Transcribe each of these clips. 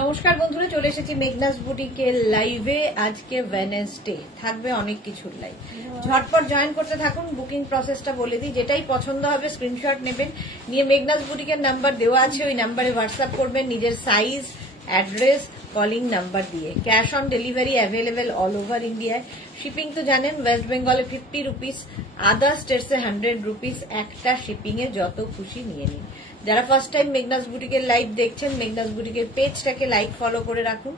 নমস্কার বন্ধুরা, চলে এসেছি মেঘনাস বুটিকের লাইভে। আজকে ওয়েডনেসডে, থাকবে অনেক কিছুর লাইভ। ঝটপট জয়েন করতে থাকুন। বুকিং প্রসেসটা বলে দিই, যেটাই পছন্দ হবে স্ক্রিনশট নেবেন, নিয়ে মেঘনাস বুটিকের নাম্বার দেওয়া আছে, ওই নাম্বারে হোয়াটসঅ্যাপ করবেন নিজের সাইজ, অ্যাড্রেস, কলিং নাম্বার দিয়ে। Cash on delivery available all over ইন্ডিয়ায়। শিপিং তো জানেন, ওয়েস্ট বেঙ্গলে 50 রুপিস, আদার স্টেটসে 100 রুপিস। একটা শিপিং এ যত খুশি নিয়ে নিন। যারা ফার্স্ট টাইম মেঘনাস বুটিকের লাইভ দেখছেন, মেঘনাস বুটিকের পেজটাকে লাইক ফলো করে রাখুন।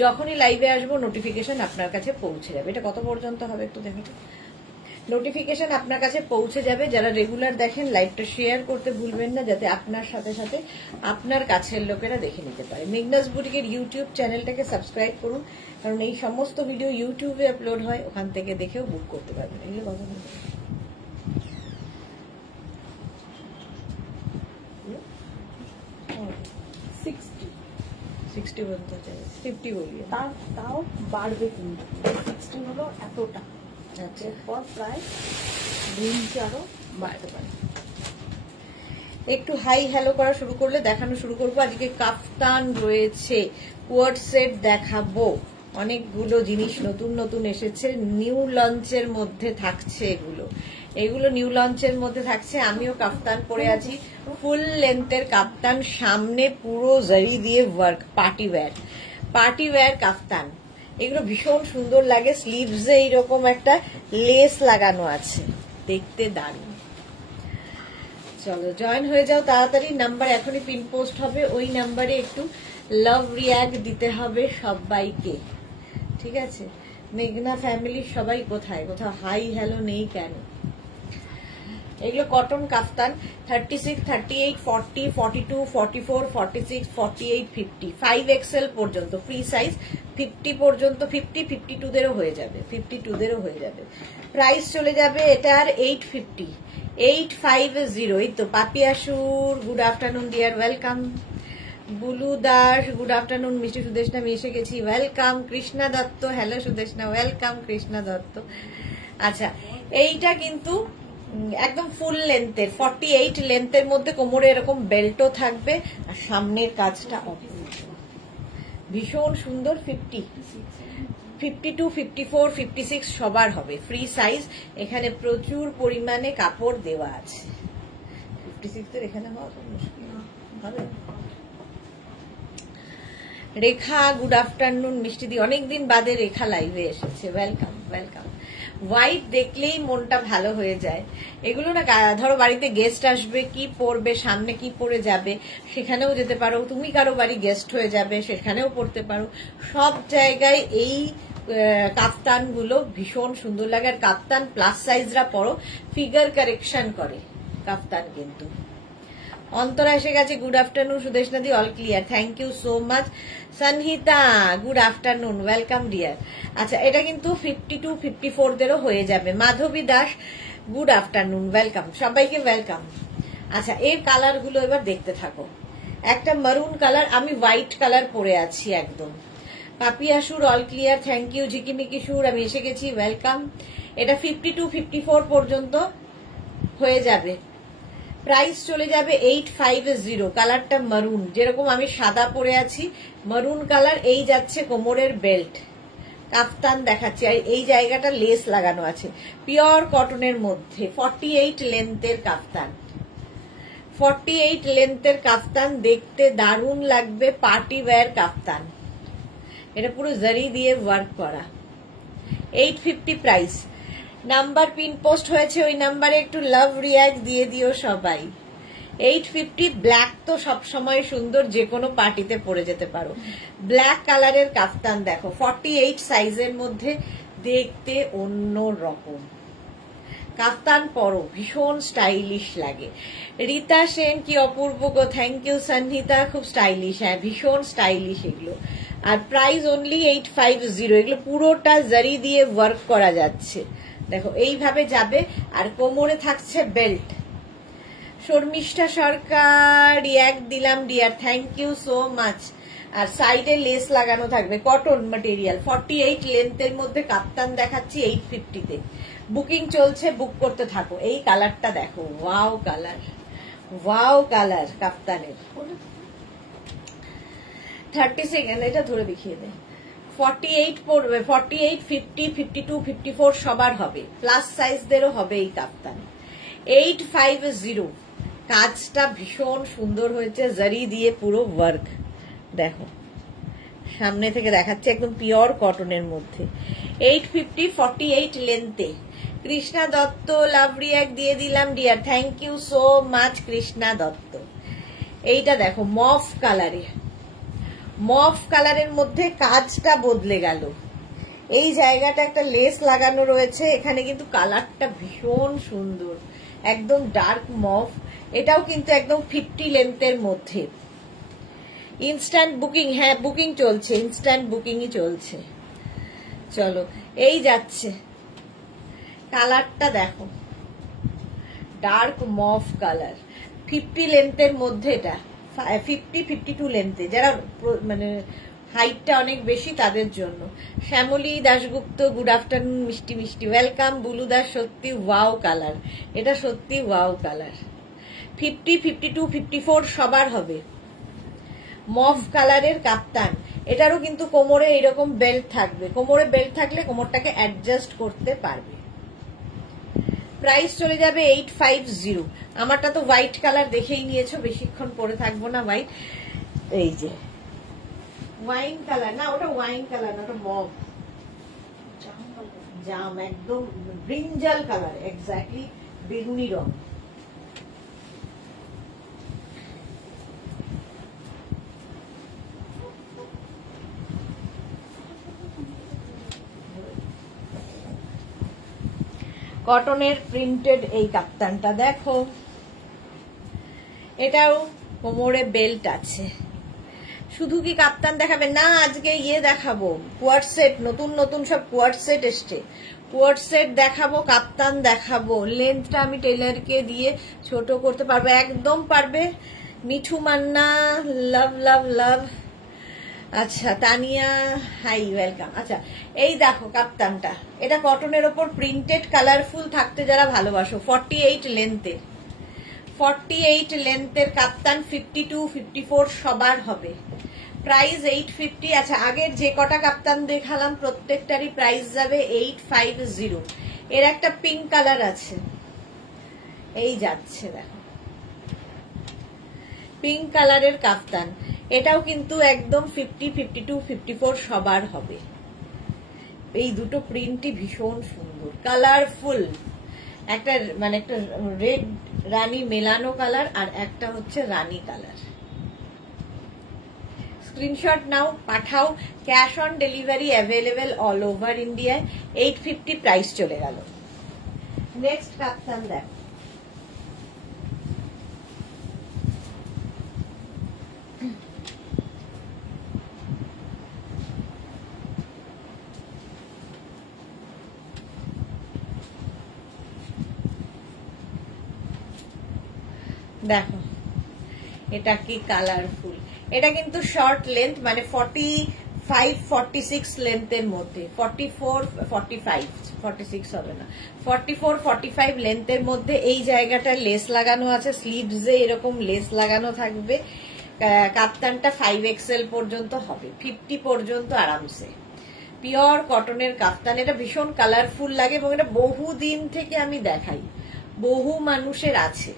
যখনই লাইভে আসবো নোটিফিকেশন আপনার কাছে পৌঁছে যাবে। এটা কত পর্যন্ত হবে একটু দেখুন। নোটিফিকেশন আপনার কাছে পৌঁছে যাবে। যারা রেগুলার দেখেন, লাইভটা শেয়ার করতে ভুলবেন না, যাতে আপনার সাথে সাথে আপনার কাছের লোকেরা দেখে নিতে পারে। মেঘনাস বুটিকের ইউটিউব চ্যানেলটাকে সাবস্ক্রাইব করুন, কারণ এই সমস্ত ভিডিও ইউটিউবে আপলোড হয়, ওখান থেকে দেখেও বুক করতে পারবেন। এগুলো কথা বলবেন। 60 পর্যন্ত চাই, 50 বলিয়ে তাও বাড়বে, কিন্তু 60 হলো এতটা। আচ্ছা, এরপর প্রায় 2 ইঞ্চি আরো বাড়তে পারে। একটু হাই হ্যালো করা শুরু করলে দেখানো শুরু করবো। আজকে কাফতান রয়েছে, কোয়ার্ড সেট দেখাবো, অনেকগুলো জিনিস নতুন নতুন এসেছে, নিউ লঞ্চের মধ্যে থাকছে। এগুলো নিউ লঞ্চের মধ্যে থাকছে। আমিও কাফতান পরে আছি, ফুল লেন্থের কাফতান, সামনে পুরো জারি দিয়ে ওয়ার্ক, পার্টি ওয়্যার কাফতান। এগুলো ভীষণ সুন্দর লাগে। স্লিভসে এইরকম একটা লেস লাগানো আছে, দেখতে দারুণ। চলো জয়েন হয়ে যাও তাড়াতাড়ি। নাম্বার এখনই পিন পোস্ট হবে, ওই নাম্বারে একটু লাভ রিয়াক্ট দিতে হবে সবাইকে, ঠিক আছে? মেঘনা ফ্যামিলির সবাই কোথায়? কোথাও হাই হ্যালো নেই কেন? এগুলো কটন কাফতান, 36, 38, 40, 42, 44, 46, 48, 50, 5XL পর্যন্ত ফ্রি সাইজ। 50 পর্যন্ত, 50, 52দেরও হয়ে যাবে, 52দেরও হয়ে যাবে। প্রাইস চলে যাবে এটার 850, 850। এই তো পাপিয়াসুর, good afternoon dear, welcome. Bulu Das, good afternoon. মিষ্টি সুদেশনা, আমি এসে গেছি, ওয়েলকাম। Krishna Dutta, hello Sudeshna, welcome Krishna Dutta. আচ্ছা, এইটা কিন্তু একদম ফুল লেন্থের, 48 লেন্থের মধ্যে, কোমরে এরকম বেল্টও থাকবে, আর সামনের কাজটা ভীষণ সুন্দর। 50, 52, 54, 56 সবার হবে, ফ্রি সাইজ। এখানে প্রচুর পরিমাণে কাপড় দেওয়া আছে। 56 এর এখানে হওয়া মুশকিল হবে। রেখা, গুড আফটারনুন। মিষ্টি দি, অনেকদিন বাদে রেখা লাইভে এসেছে, ওয়েলকাম ওয়েলকাম। হোয়াইট দেখলেই মনটা ভালো হয়ে যায়। এগুলো না, ধরো বাড়িতে গেস্ট আসবে, কি পরবে, সামনে কি পরে যাবে, সেখানেও যেতে পারো। তুমি কারো বাড়ি গেস্ট হয়ে যাবে, সেখানেও পরতে পারো। সব জায়গায় এই কাফতানগুলো ভীষণ সুন্দর লাগে। আর কাফতান প্লাস সাইজরা পরো, ফিগার কারেকশন করে কাফতান কিন্তু। অন্তরা এসে গেছে, গুড আফটারনুন। সুদেশনাদি, all clear, thank you so much. Sanhita, good afternoon, welcome dear. আচ্ছা, এটা কিন্তু 52, 54দেরও হয়ে যাবে। Madhabi Das, good afternoon, welcome, সবাইকে ওয়েলকাম। আচ্ছা, এর কালার গুলো এবার দেখতে থাকো। একটা মারুন কালার, আমি হোয়াইট কালার পরে আছি একদম। পাপিয়াসুর, অল ক্লিয়ার, থ্যাংক ইউ। ঝিকিমিকি সুর, আমি এসে গেছি, ওয়েলকাম। এটা 52, 54 পর্যন্ত হয়ে যাবে। প্রাইস চলে যাবে 850। কালারটা মারুন, যেরকম আমি সাদা পরে আছি, মারুন কালার। এই যাচ্ছে কোমরের বেল্ট, কাফতান দেখাচ্ছি, আর এই জায়গাটা লেস লাগানো আছে, পিওর কটনের মধ্যে। 48 লেন্থের কাফতান, 48 লেন্থের কাফতান, দেখতে দারুণ লাগবে। পার্টি ওয়্যার কাফতান, এটা পুরো জারি দিয়ে ওয়ার্ক করা। 850 প্রাইস। নাম্বার পিন পোস্ট হয়েছে, ওই নাম্বারে একটু লাভ রিয়াক্ট দিয়ে দিও সবাই। 850। ব্ল্যাক তো সবসময় সুন্দর, যে কোনো পার্টিতে পরে যেতে পারো। ব্ল্যাক কালারের কাফতান দেখো, 48 সাইজের মধ্যে, দেখতে অন্য রকম। কাফতান পরো, ভীষণ স্টাইলিশ লাগে। রীতা সেন, কি অপূর্ব গো, থ্যাংক ইউ। সন্নিতা, খুব স্টাইলিশ, হ্যাঁ ভীষণ স্টাইলিশ এগুলো। আর প্রাইস অনলি 850। এগুলো পুরোটা জারি দিয়ে ওয়ার্ক করা যাচ্ছে, দেখো এইভাবে যাবে। আর কোমরে থাকছে বেল্ট। শর্মিষ্ঠা সরকার, রিয়াক্ট দিলাম dear, thank you so much. আর সাইডে লেস লাগানো থাকবে, কটন ম্যাটেরিয়াল। 48 লেন্থের মধ্যে কাপ্তান দেখাচ্ছি 850-তে। বুকিং চলছে, বুক করতে থাকো। এই কালারটা দেখো, ওয়াও কালার, ওয়াও কালার কাপ্তানের। 36, এটা ধরে দেখিয়ে দে। 48 পড়বে, 48, 50, 52, 54 সবার হবে, প্লাস সাইজদেরও হবে এই কাপ্তান। 850, কাজটা ভীষণ সুন্দর হয়েছে, জারি দিয়ে পুরো ওয়ার্ক। দেখো সামনে থেকে দেখাচ্ছে, একদম পিওর কটনের মধ্যে। 850, 48 লেন্থে। কৃষ্ণা দত্ত লাভ রিয়াক্ট দিয়ে দিলাম dear, thank you so much Krishna Dutta. এইটা দেখো মফ কালারে, মফ কালারের মধ্যে কাজটা বদলে গেল। এই জায়গাটা একটা লেস লাগানো রয়েছে, এখানে কিন্তু কালারটা ভীষণ সুন্দর, একদম ডার্ক মফ। এটাও কিন্তু একদম 50 লেন্থের মধ্যে। ইনস্ট্যান্ট বুকিং, হ্যাঁ বুকিং চলছে, ইনস্ট্যান্ট বুকিংই চলছে। চলো এই যাচ্ছে, কালারটা দেখো ডার্ক মফ কালার, 50 লেন্থের মধ্যে। এটা 50, 52 লেন্থে, যারা মানে হাইটটা অনেক বেশি তাদের জন্য। শ্যামলী দাশগুপ্ত গুড আফটারনুন মিষ্টি মিষ্টি, ওয়েলকাম। বুলু দাস সত্যি ওয়াও কালার, এটা সত্যি ওয়াও কালার। 50, 52, 54 সবার হবে। মফ কালারের কাপ্তান, এটারও কিন্তু কোমরে এরকম বেল্ট থাকবে, কোমরে বেল্ট থাকলে কোমরটাকে অ্যাডজাস্ট করতে পারবে। প্রাইস চলে যাবে 850। আমারটা তো হোয়াইট কালার দেখেই নিয়েছো, বেশিক্ষণ পরে থাকবো না হোয়াইট। এই যে ওয়াইন কালার, না ওটা ওয়াইন কালার না, ওটা মফ জাম, একদম ব্রিঞ্জাল কালার, এক্স্যাক্টলি বেগুনি রং। কটনের প্রিন্টেড এই কাপ্তানটা দেখো, এটাও কোমরে বেল্ট আছে। শুধু কি কাপ্তান দেখাবে না, আজকে ইয়ে দেখাবো, কোয়ার্ড সেট, নতুন নতুন সব কোয়ার্ড সেট এসছে, কোয়ার্ড সেট দেখাবো, কাপ্তান দেখাবো। লেন্থটা আমি টেলারকে দিয়ে ছোট করতে পারবো, একদম পারবে। মিঠু মান্না লাভ লাভ লাভ, আচ্ছা তানিয়া হাই ওয়েলকাম। আচ্ছা এই দেখো কাপ্তানটা, এটা কটনের ওপর প্রিন্টেড কালারফুল থাকতে যারা ভালোবাসো। 48 লেন্থের, 48 লেন্থের কাপ্তান, 52, 54 সবার হবে। প্রাইস 850। আচ্ছা আগের যে কটা কাপ্তান দেখালাম প্রত্যেকটারই প্রাইস যাবে 850। এর একটা পিঙ্ক কালার আছে, এই যাচ্ছে দেখো পিঙ্ক কালারের কাপ্তান, এটাও কিন্তু একদম 50, 52, 54 সবার হবে। এই দুটো প্রিন্টই ভীষণ সুন্দর, কালারফুল। একটা মানে একটা রেড রানী মেলানো কালার, আর একটা হচ্ছে রানী কালার। স্ক্রিনশট নাও, পাঠাও। Cash on delivery available all over ইন্ডিয়ায়। 850 প্রাইস চলে গেল। নেক্সট কাপ্তান দেখো, দেখো এটা কি কালারফুল। এটা কিন্তু শর্ট লেন্থ, মানে 45, 46 লেন্থের মধ্যে, 44, 45, 46 হবে না, 44, 45 লেন্থের মধ্যে। এই জায়গাটা লেস লাগানো আছে, স্লিভসে এরকম লেস লাগানো থাকবে। কাপ্তানটা 5XL পর্যন্ত হবে, 50 পর্যন্ত আরামসে। পিওর কটনের কাপ্তান, এটা ভীষণ কালারফুল লাগে এবং এটা বহুদিন থেকে আমি দেখাই, বহু মানুষের আছে।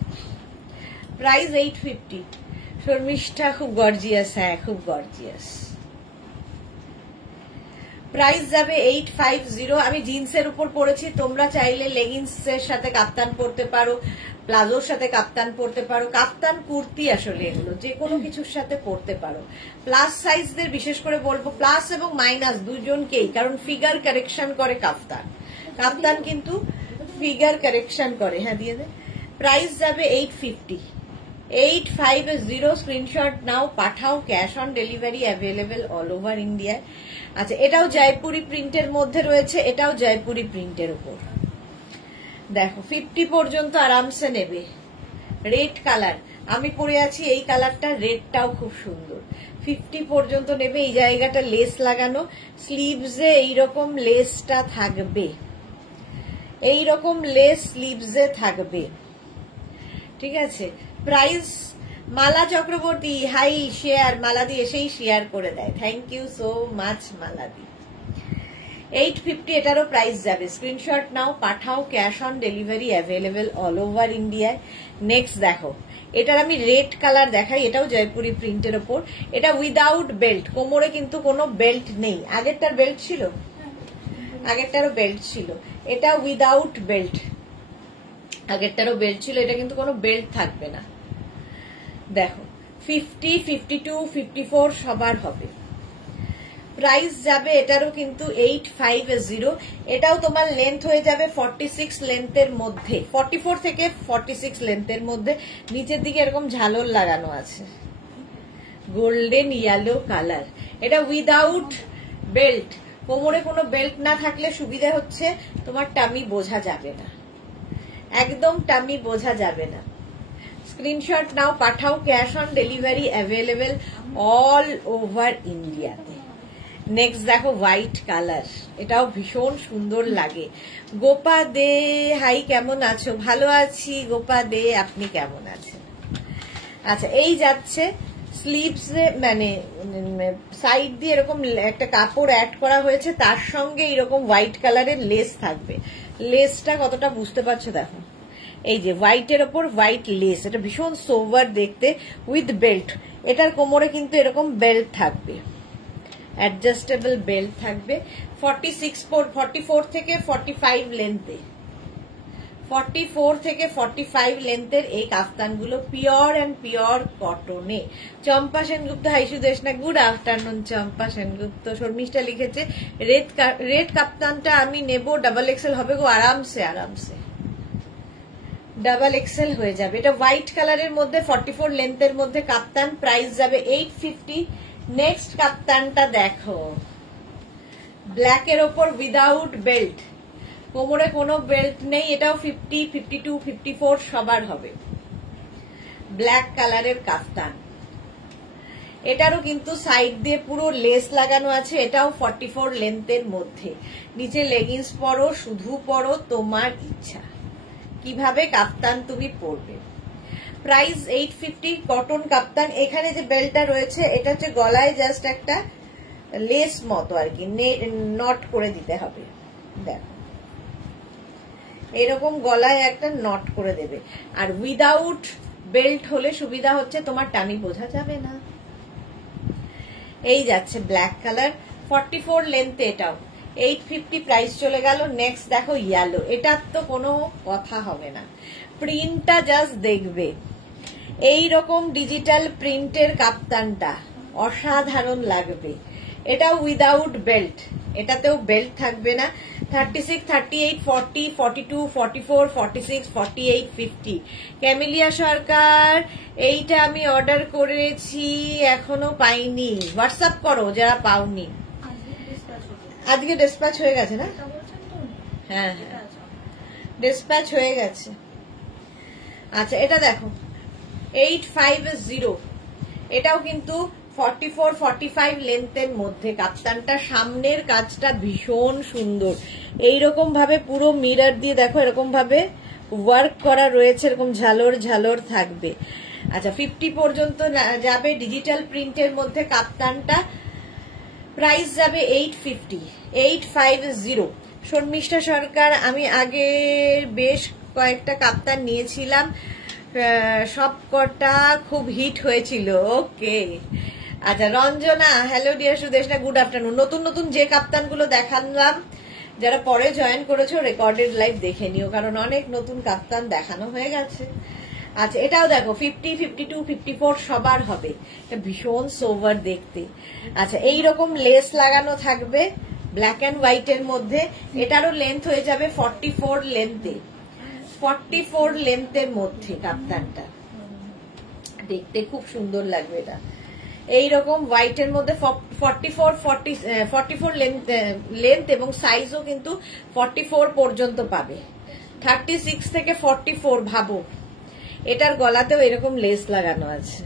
প্রাইস 850। শর্মিষ্ঠা খুব গর্জিয়াস, হ্যাঁ খুব গর্জিয়াস। প্রাইস যাবে 850। আমি জিন্সের উপর পরেছি, তোমরা চাইলে লেগিংস এর সাথে কাপ্তান পরতে পারো, প্লাজোর সাথে কাপ্তান পরতে পারো, কাপ্তান কুর্তি আসলে এগুলো যে কোনো কিছুর সাথে পরতে পারো। প্লাস সাইজদের বিশেষ করে বলবো, প্লাস এবং মাইনাস দুজনকেই, কারণ ফিগার কারেকশন করে কাপ্তান, কাপ্তান কিন্তু ফিগার কারেকশন করে। হ্যাঁ দিয়ে দে। প্রাইস যাবে 850, 850। স্ক্রিনশট নাও, পাঠাও। Cash on delivery available all over ইন্ডিয়ায়। আচ্ছা এটাও জয়পুরি প্রিন্টের মধ্যে রয়েছে, এটাও জয়পুরি প্রিন্টের উপর। দেখো 50 পর্যন্ত আরামসে নেবে। রেড কালার, আমি পরে আছি এই কালারটা, রেডটাও খুব সুন্দর। 50 পর্যন্ত নেবে। এই জায়গাটা লেস লাগানো, স্লিভসে এইরকম লেসটা থাকবে, এইরকম লেস স্লিভসে থাকবে, ঠিক আছে। প্রাইস মালা চক্রবর্তী হাই শেয়ার, মালাদি এসেই শেয়ার করে দেয়, থ্যাংক ইউ সো মাচ মালাদি। 850 এটারও প্রাইস যাবে, স্ক্রিনশট নাও, পাঠাও, cash on delivery available all over ইন্ডিয়ায়। নেক্সট দেখো, এটার আমি রেড কালার দেখাই, এটাও জয়পুরি প্রিন্টের ওপর, এটা উইদাউট বেল্ট, কোমরে কিন্তু কোনো বেল্ট নেই। আগেরটার বেল্ট ছিল, আগেরটারও বেল্ট ছিল, এটা উইদাউট বেল্ট, আগেরটারও বেল্ট ছিল, এটা কিন্তু কোনো বেল্ট থাকবে না। দেখো 50, 52, 54 সবার হবে। প্রাইস যাবে এটারও কিন্তু 850, এটাও তোমার লেন্থ হয়ে যাবে 46 লেন্থের মধ্যে, 44 থেকে 46 লেন্থের মধ্যে। নিচের দিকে এরকম ঝালর লাগানো আছে, গোল্ডেন ইয়েলো কালার, এটা উইদাউট বেল্ট। কোমরে কোনো বেল্ট না থাকলে সুবিধা হচ্ছে তোমার টামি বোঝা যাবে না, একদম টামি বোঝা যাবে না। স্ক্রিনশট নাও, পাঠাও, cash on delivery available all over ইন্ডিয়াতে। নেক্সট দেখো হোয়াইট কালার, এটাও ভীষণ সুন্দর লাগে। গোপা দে হাই, কেমন আছো? ভালো আছি গোপা দে, আপনি কেমন আছেন? আচ্ছা, এই যাচ্ছে স্লিভস, মানে সাইড দিয়ে এরকম একটা কাপড় অ্যাড করা হয়েছে, তার সঙ্গে এরকম হোয়াইট কালারের লেস থাকবে। লেসটা কতটা বুঝতে পারছো দেখো, এই যে হোয়াইটের ওপর হোয়াইট লেস, এটা ভীষণ সোভার দেখতে, উইথ বেল্ট। এটার কোমরে কিন্তু এরকম বেল্ট থাকবে, অ্যাডজাস্টেবল বেল্ট থাকবে। 44 থেকে 45 লেন্থে, 44 থেকে 45 লেন্থের এই কাফতানগুলো পিওর অ্যান্ড পিওর কটনে। Champa Sengupta hi Sudeshna, good afternoon Champa Sengupta. Sharmistha লিখেছে রেড কাপ্তানটা আমি নেব, ডাবল এক্সেল হবে গো, আরামসে আরামসে ডাবল এক্সেল হয়ে যাবে। এটা হোয়াইট কালারের মধ্যে 44 লেন্থের মধ্যে কাপ্তান, প্রাইস যাবে 850। নেক্সট কাপ্তানটা দেখো, ব্ল্যাকের ওপর উইদাউট বেল্ট, কোমরে কোনো বেল্ট নেই, এটাও 50, 52, 54 সবার হবে। ব্ল্যাক কালারের কাফতান, এটারও কিন্তু সাইড দিয়ে পুরো লেস লাগানো আছে, এটাও 44 লেন্থের মধ্যে। নিচে লেগিংস পরো, শুধু পরো, তোমার ইচ্ছা কিভাবে কাপ্তান তুমি পরবে। প্রাইস 850, কটন কাপ্তান। এখানে যে বেল্টটা রয়েছে এটা হচ্ছে গলায় জাস্ট একটা লেস মতো আর কি, নট করে দিতে হবে। দেখো এরকম গলায় একটা নট করে দেবে। আর উইদাউট বেল্ট হলে সুবিধা হচ্ছে তোমার টানি বোঝা যাবে না। এই যাচ্ছে ব্ল্যাক কালার, 44 লেন্থে, এটাও 850 প্রাইস চলে গেল। নেক্সট দেখো ইয়েলো, এটার তো কোনো কথা হবে না, প্রিন্টটা জাস্ট দেখবে। এই রকম ডিজিটাল প্রিন্টের কাপ্তানটা অসাধারণ লাগবে। এটা উইদাউট বেল্ট, এটাতেও বেল্ট থাকবে না। 36, 38, 40, 42, 44, 46, 48, 50। ক্যামিলিয়া সরকার, এইটা আমি অর্ডার করেছি, এখনো পাইনি, হোয়াটসঅ্যাপ করো যারা পাওনি। আজকে ডিসপ্যাচ হয়ে গেছে না? হ্যাঁ হ্যাঁ, ডিসপ্যাচ হয়ে গেছে। আচ্ছা, এটা দেখো 850, এটাও কিন্তু 44, 45 লেন্থের মধ্যে। কাপ্তানটা সামনের কাজটা ভীষণ সুন্দর, এইরকম ভাবে পুরো মিরর দিয়ে দেখো এরকম ভাবে ওয়ার্ক করা রয়েছে, এরকম ঝালর ঝালর থাকবে। আচ্ছা, 50 পর্যন্ত যাবে ডিজিটাল প্রিন্টের মধ্যে কাপ্তানটা, প্রাইস যাবে 850। শর্মিষ্ঠা সরকার, আমি আগে বেশ কয়েকটা কাপ্তান নিয়েছিলাম, সব কটা খুব হিট হয়েছিল। ওকে, আচ্ছা Ranjana, hello dear Sudeshna, good afternoon. নতুন নতুন যে কাপ্তানগুলো দেখালাম, যারা পরে জয়েন করেছো রেকর্ডেড লাইভ দেখে নিও, কারণ অনেক নতুন কাপ্তান দেখানো হয়ে গেছে। আচ্ছা, এটাও দেখো 50, 52, 54 সবার হবে, এটা ভীষণ সোভার দেখতে। আচ্ছা, এইরকম লেস লাগানো থাকবে ব্ল্যাক অ্যান্ড হোয়াইট এর মধ্যে, এটারও লেন্থ হয়ে যাবে 44 লেন্থে, 44 লেন্থের মধ্যে কাপ্তানটা দেখতে খুব সুন্দর লাগবে। এটা এইরকম হোয়াইট এর মধ্যে 44 লেন্থ এবং সাইজও কিন্তু 44 পর্যন্ত পাবে। 36 থেকে 44 ভাবো। এটার গলাতেও এরকম লেস লাগানো আছে,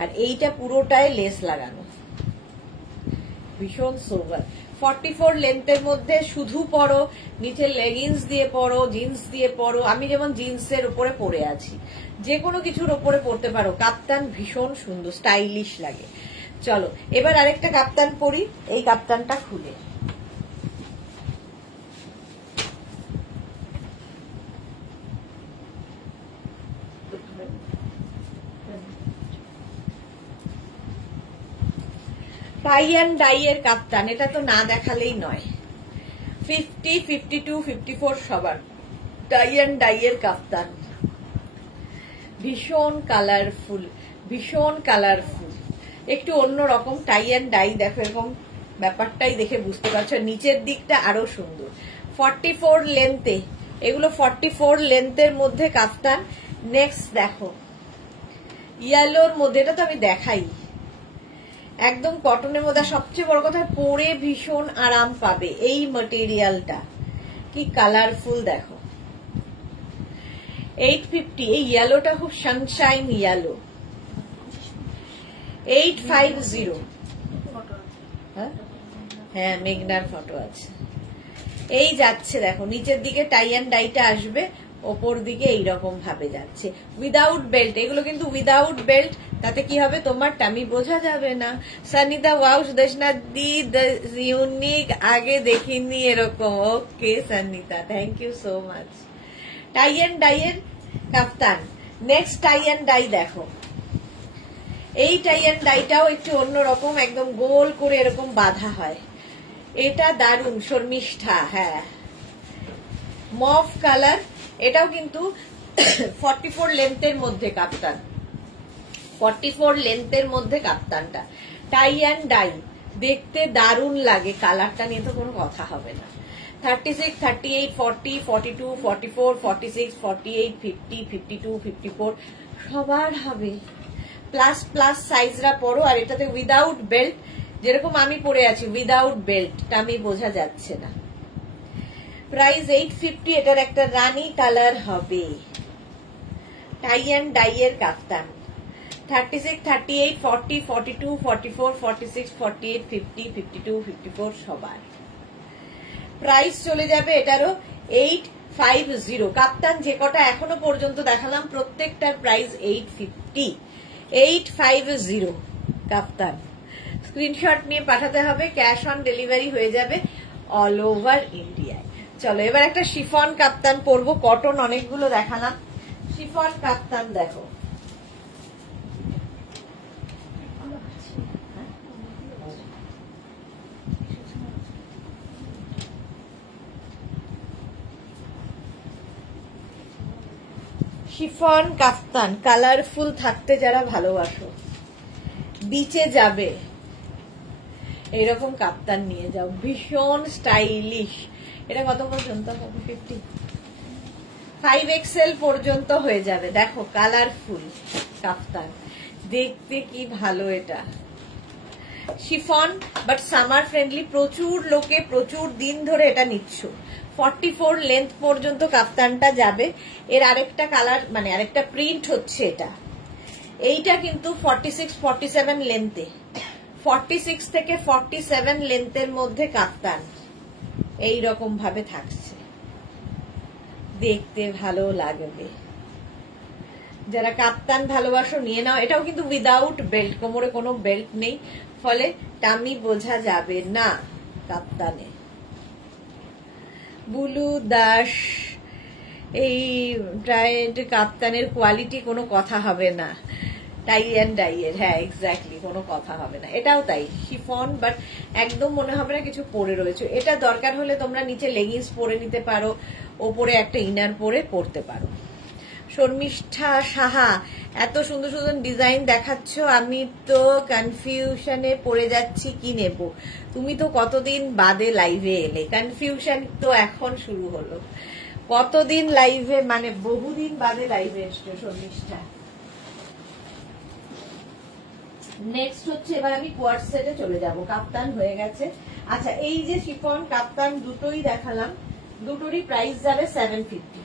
আর এইটা পুরোটাই লেস লাগানো। ভীষণ সোভার। 44 লেন্থের মধ্যে শুধু পরো, নিচে লেগিংস দিয়ে পরো, জিন্স দিয়ে পরো। আমি যেমন জিন্সের উপরে পরে আছি, যে কোনো কিছুর উপরে পরতে পারো। কাপ্তান ভীষণ সুন্দর, স্টাইলিশ লাগে। চলো এবার আরেকটা কাপ্তান পরি। এই কাপ্তানটা খুলে টাই অ্যান্ড ডাই এর কাপ্তান, এটা তো না দেখালেই নয়। 50, 52, 54 সবার টাই অ্যান্ড ডাই এর কাপ্তান, ভীষণ কালারফুল, ভীষণ কালারফুল, একটু অন্যরকম। টাই অ্যান্ড ডাই দেখো, এরকম ব্যাপারটাই দেখে বুঝতে পারছো। নিচের দিকটা আরো সুন্দর। 44 লেন্থে, এগুলো 44 লেন্থের মধ্যে কাপ্তান। নেক্সট দেখো ইয়েলোর মধ্যে, এটা তো আমি দেখাই, একদম কটনের মধ্যে। সবচেয়ে বড় কথা, পরে ভীষণ আরাম পাবে। এই ম্যাটেরিয়ালটা কি কালারফুল দেখো। 850, এই ইয়েলোটা খুব সানশাইন ইয়েলো। 850, হ্যাঁ মেঘনার ফটো আছে। এই যাচ্ছে দেখো, নিচের দিকে টাই অ্যান্ড ডাইটা আসবে, ওপর দিকে এইরকম ভাবে যাচ্ছে, উইদাউট বেল্ট। এগুলো কিন্তু উইদাউট বেল্ট, তাতে কি হবে তোমার টামি বোঝা যাবে না। সানিতা ওয়াও, সুদেশনা দি ইউনিক, আগে দেখিনি এরকম। Okay Sanita, thank you so much. Tie and dye এর kaftan. Next tie and dye দেখো, এই টাই অ্যান্ড ডাইটাও একটু অন্যরকম, একদম গোল করে এরকম বাঁধা হয়। এটা দারুণ, শর্মিষ্ঠা, হ্যাঁ মফ কালার। এটাও কিন্তু 44 লেন্থের মধ্যে কাপ্তান, 44 লেন্থের মধ্যে কাপ্তানটা। টাই অ্যান্ড ডাই দেখতে দারুণ লাগে, কালারটা নিয়ে তো কোনো কথা হবে না। 36, 38, 40, 42, 44, 46, 48, 50, 52, 54 সবার হবে। প্লাস প্লাস সাইজরা পরো। আর এটাতে উইদাউট বেল্ট, যেরকম আমি পরে আছি উইদাউট বেল্ট, টামি বোঝা যাচ্ছে না। প্রাইস 850, এটার একটা রানী কালার হবে। টাই অ্যান্ড ডাই এর কাপ্তান। 36, 38, 40, 42, 44, 46, 48, 50, 52, 54 সবার। প্রাইস চলে যাবে এটারও 850। কাপ্তান যে কটা এখনো পর্যন্ত দেখালাম প্রত্যেকটার প্রাইস 850। 850 কাপ্তান। স্ক্রিনশট নিয়ে পাঠাতে হবে, ক্যাশ অন ডেলিভারি হয়ে যাবে অল ওভার ইন্ডিয়ায়। চলো এবার একটা শিফন কাপ্তান পরবো। কটন অনেকগুলো দেখালাম, শিফন কাপ্তান দেখো। শিফন কাপ্তান কালারফুল থাকতে যারা ভালোবাসো, বিচে যাবে এইরকম কাপ্তান নিয়ে যাও, ভীষণ স্টাইলিশ। এটা কত পর্যন্ত হবে? 50, 5XL পর্যন্ত হয়ে যাবে। দেখো কালারফুল কাপ্তান, দেখতে কি ভালো। এটা শিফন বাট সামার ফ্রেন্ডলি, প্রচুর লোকে প্রচুর দিন ধরে এটা নিচ্ছ। 44 লেন্থ পর্যন্ত কাপ্তানটা যাবে। এর আরেকটা কালার, মানে আরেকটা প্রিন্ট হচ্ছে এটা। এইটা কিন্তু 46, 47 লেন্থে, 46 থেকে 47 লেন্থের মধ্যে কাপ্তান এইরকম ভাবে থাকছে, দেখতে ভালো লাগবে। যারা কাপ্তান ভালোবাসো নিয়ে নাও। এটাও কিন্তু উইদাউট বেল্ট, কোমরে কোনো বেল্ট নেই, ফলে টামি বোঝা যাবে না কাপ্তানে। বুলু দাস, এই কাপ্তানের কোয়ালিটি কোনো কথা হবে না। টাই অ্যান্ড ডাই এর, হ্যাঁ এক্স্যাক্টলি, কোনো কথা হবে না। এটাও তাই, শিফন বাট একদম মনে হবে না কিছু পরে রয়েছে। এটা দরকার হলে তোমরা নিচে লেগিংস পরে নিতে পারো, ওপরে একটা ইনার পরে পরতে পারো। শর্মিষ্ঠা সাহা, এত সুন্দর সুন্দর ডিজাইন দেখাচ্ছ, আমি তো কনফিউশনে পড়ে যাচ্ছি কি নেব। তুমি তো কতদিন বাদে লাইভে এলে, কনফিউশন তো এখন শুরু হলো। কতদিন লাইভে, মানে বহুদিন বাদে লাইভে এসছো শর্মিষ্ঠা। নেক্সট হচ্ছে, এবার আমি কোয়ার্ট সেটে চলে যাব। কাপ্তান হয়ে গেছে। আচ্ছা, এই যে শিফন কাপ্তান দুটোই দেখালাম, দুটোরই প্রাইস যাবে 750।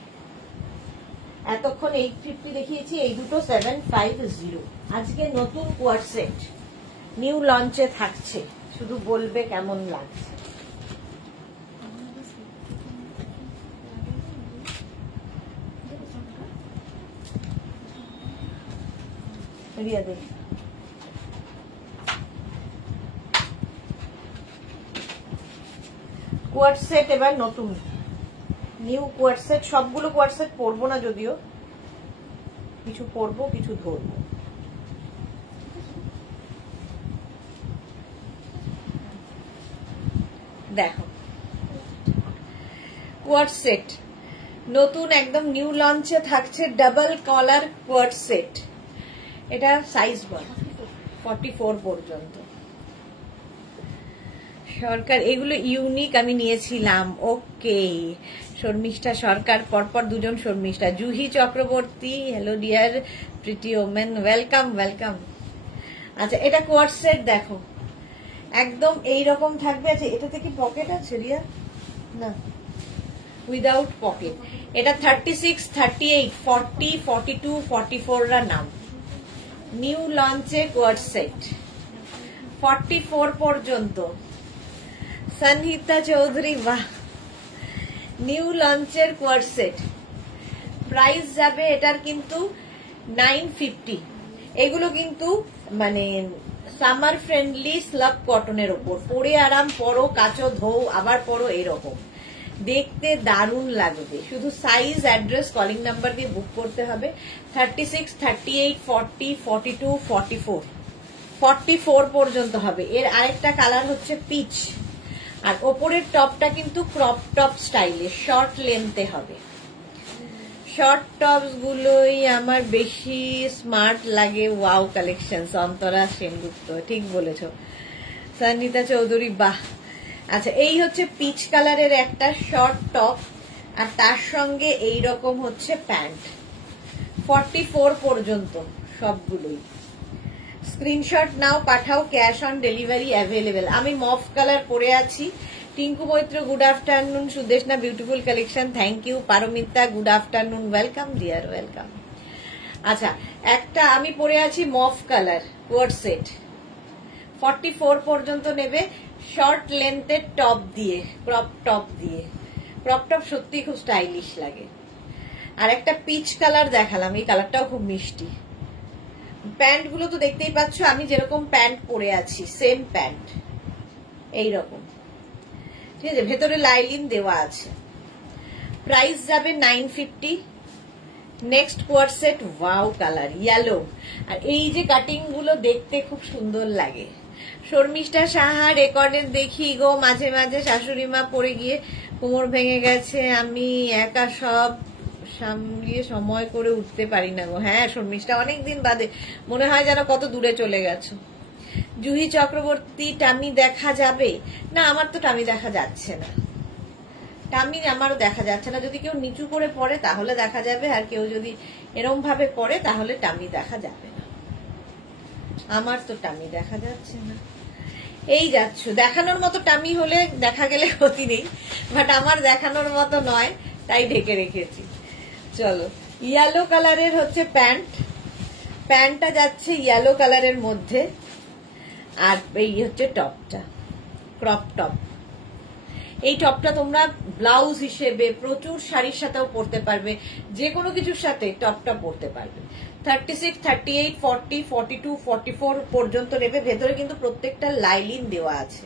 এতক্ষণ 850 দেখিয়েছি, এই দুটো 750। আজকে নতুন কোয়ার্ট সেট নিউ লঞ্চে থাকছে। শুধু বলবে কেমন লাগছে। রিয়া দেখ, কোয়ার্ট সেট এবার নতুন নিউ কোয়ার্ট সেট, সবগুলো কোয়ার্ট সেট পরবো না, যদিও কিছু পরবো কিছু ধরবো। দেখো কোয়ার্ট সেট নতুন একদম নিউ লঞ্চে থাকছে, ডাবল কলার কোয়ার্ট সেট। এটা সাইজ বল 44 পর্যন্ত। সরকার, এগুলো ইউনিক আমি নিয়েছিলাম। ওকে, শর্মিষ্ঠা সরকার, পরপর দুজন Sharmishtha. Juhi Chakraborty, hello dear pretty women, welcome welcome. আচ্ছা, এটা কোয়ার্ট সেট দেখো, একদম এইরকম থাকবে। আচ্ছা, এটাতে কি পকেট আছে রিয়া? না, উইদাউট পকেট। এটা 36, 38, 40, 42, 44 রা নাম। নিউ লঞ্চে কোয়ার্ট সেট 44 পর্যন্ত। সনহিতা চৌধুরী, বাহ, নিউ লঞ্চের কোয়ার্ট সেট। প্রাইস যাবে এটার কিন্তু 950। এগুলো কিন্তু মানে সামার ফ্রেন্ডলি স্লাব কটনের ওপর, পরে আরাম, পরো কাচো ধো আবার পরো, এরকম দেখতে দারুণ লাগবে। শুধু সাইজ, অ্যাড্রেস, কলিং নাম্বার দিয়ে বুক করতে হবে। 36, 38, 40, 42, 44, 44 পর্যন্ত হবে। এর আরেকটা কালার হচ্ছে পিচ। আর ওপরের টপটা কিন্তু ক্রপ টপ স্টাইলে, শর্ট লেন্থে হবে। শর্ট টপস গুলোই আমার বেশি স্মার্ট লাগে। ওয়াও কালেকশন, অন্তরা সেনগুপ্ত, ঠিক বলেছো সনিতা চৌধুরী, বাহ। আচ্ছা, এই হচ্ছে পিচ কালারের একটা শর্ট টপ, আর তার সঙ্গে এই রকম হচ্ছে প্যান্ট। 44 পর্যন্ত সবগুলোই। স্ক্রিনশট নাও, পাঠাও, ক্যাশ অন ডেলিভারি অ্যাভেলেবেল। আমি মফ কালার পরে আছি। Tinku Maitra, good afternoon. Sudeshna, beautiful collection, thank you. Paromita, good afternoon, welcome dear, welcome. আচ্ছা, একটা আমি পরে আছি মফ কালার কোয়ার্ট সেট, 44 পর্যন্ত নেবে। শর্ট লেন্থের টপ দিয়ে, ক্রপ টপ দিয়ে। ক্রপ টপ সত্যি খুব স্টাইলিশ লাগে। আর একটা পিচ কালার দেখালাম, এই কালারটাও খুব মিষ্টি। প্যান্ট গুলো তো দেখতেই পাচ্ছ, আমি যেরকম প্যান্ট পরে আছি সেম প্যান্ট, এইরকম, ঠিক আছে, ভেতরে লাইলিন দেওয়া আছে। প্রাইস যাবে 950। Next co-ord set, wow colour, yellow. আর এই যে কাটিং গুলো দেখতে খুব সুন্দর লাগে। শর্মিষ্ঠা সাহা, রেকর্ডের দেখি গো মাঝে মাঝে শাশুড়ি মা পড়ে গিয়ে কোমর ভেঙে গেছে, আমি একা সব সামলিয়ে সময় করে উঠতে পারি না গো। হ্যাঁ শর্মিষ্ঠা, অনেকদিন বাদে, মনে হয় যেন কত দূরে চলে গেছো। জুহি চক্রবর্তী, টামি দেখা যাবে না? আমার তো টামি দেখা যাচ্ছে না, টামি আমারও দেখা যাচ্ছে না। যদি কেউ নিচু করে পড়ে তাহলে দেখা যাবে, আর কেউ যদি এরম ভাবে পড়ে তাহলে টামি দেখা যাবে না। আমার তো টামি দেখা যাচ্ছে না। এই যাচ্ছ, দেখানোর মতো টামি হলে দেখা গেলে ক্ষতি নেই, বাট আমার দেখানোর মতো নয়, তাই ঢেকে রেখেছি। চলো, ইয়েলো কালারের হচ্ছে প্যান্ট, প্যান্টটা যাচ্ছে ইয়েলো কালারের মধ্যে। আর এই হচ্ছে টপটা, ক্রপ টপ। এই টপটা তোমরা ব্লাউজ হিসেবে প্রচুর শাড়ির সাথেও পরতে পারবে, যে কোনো কিছুর সাথে টপটা পরতে পারবে। 36, 38, 40, 42, 44 পর্যন্ত নেবে। ভেতরে কিন্তু প্রত্যেকটা লাইলিন দেওয়া আছে।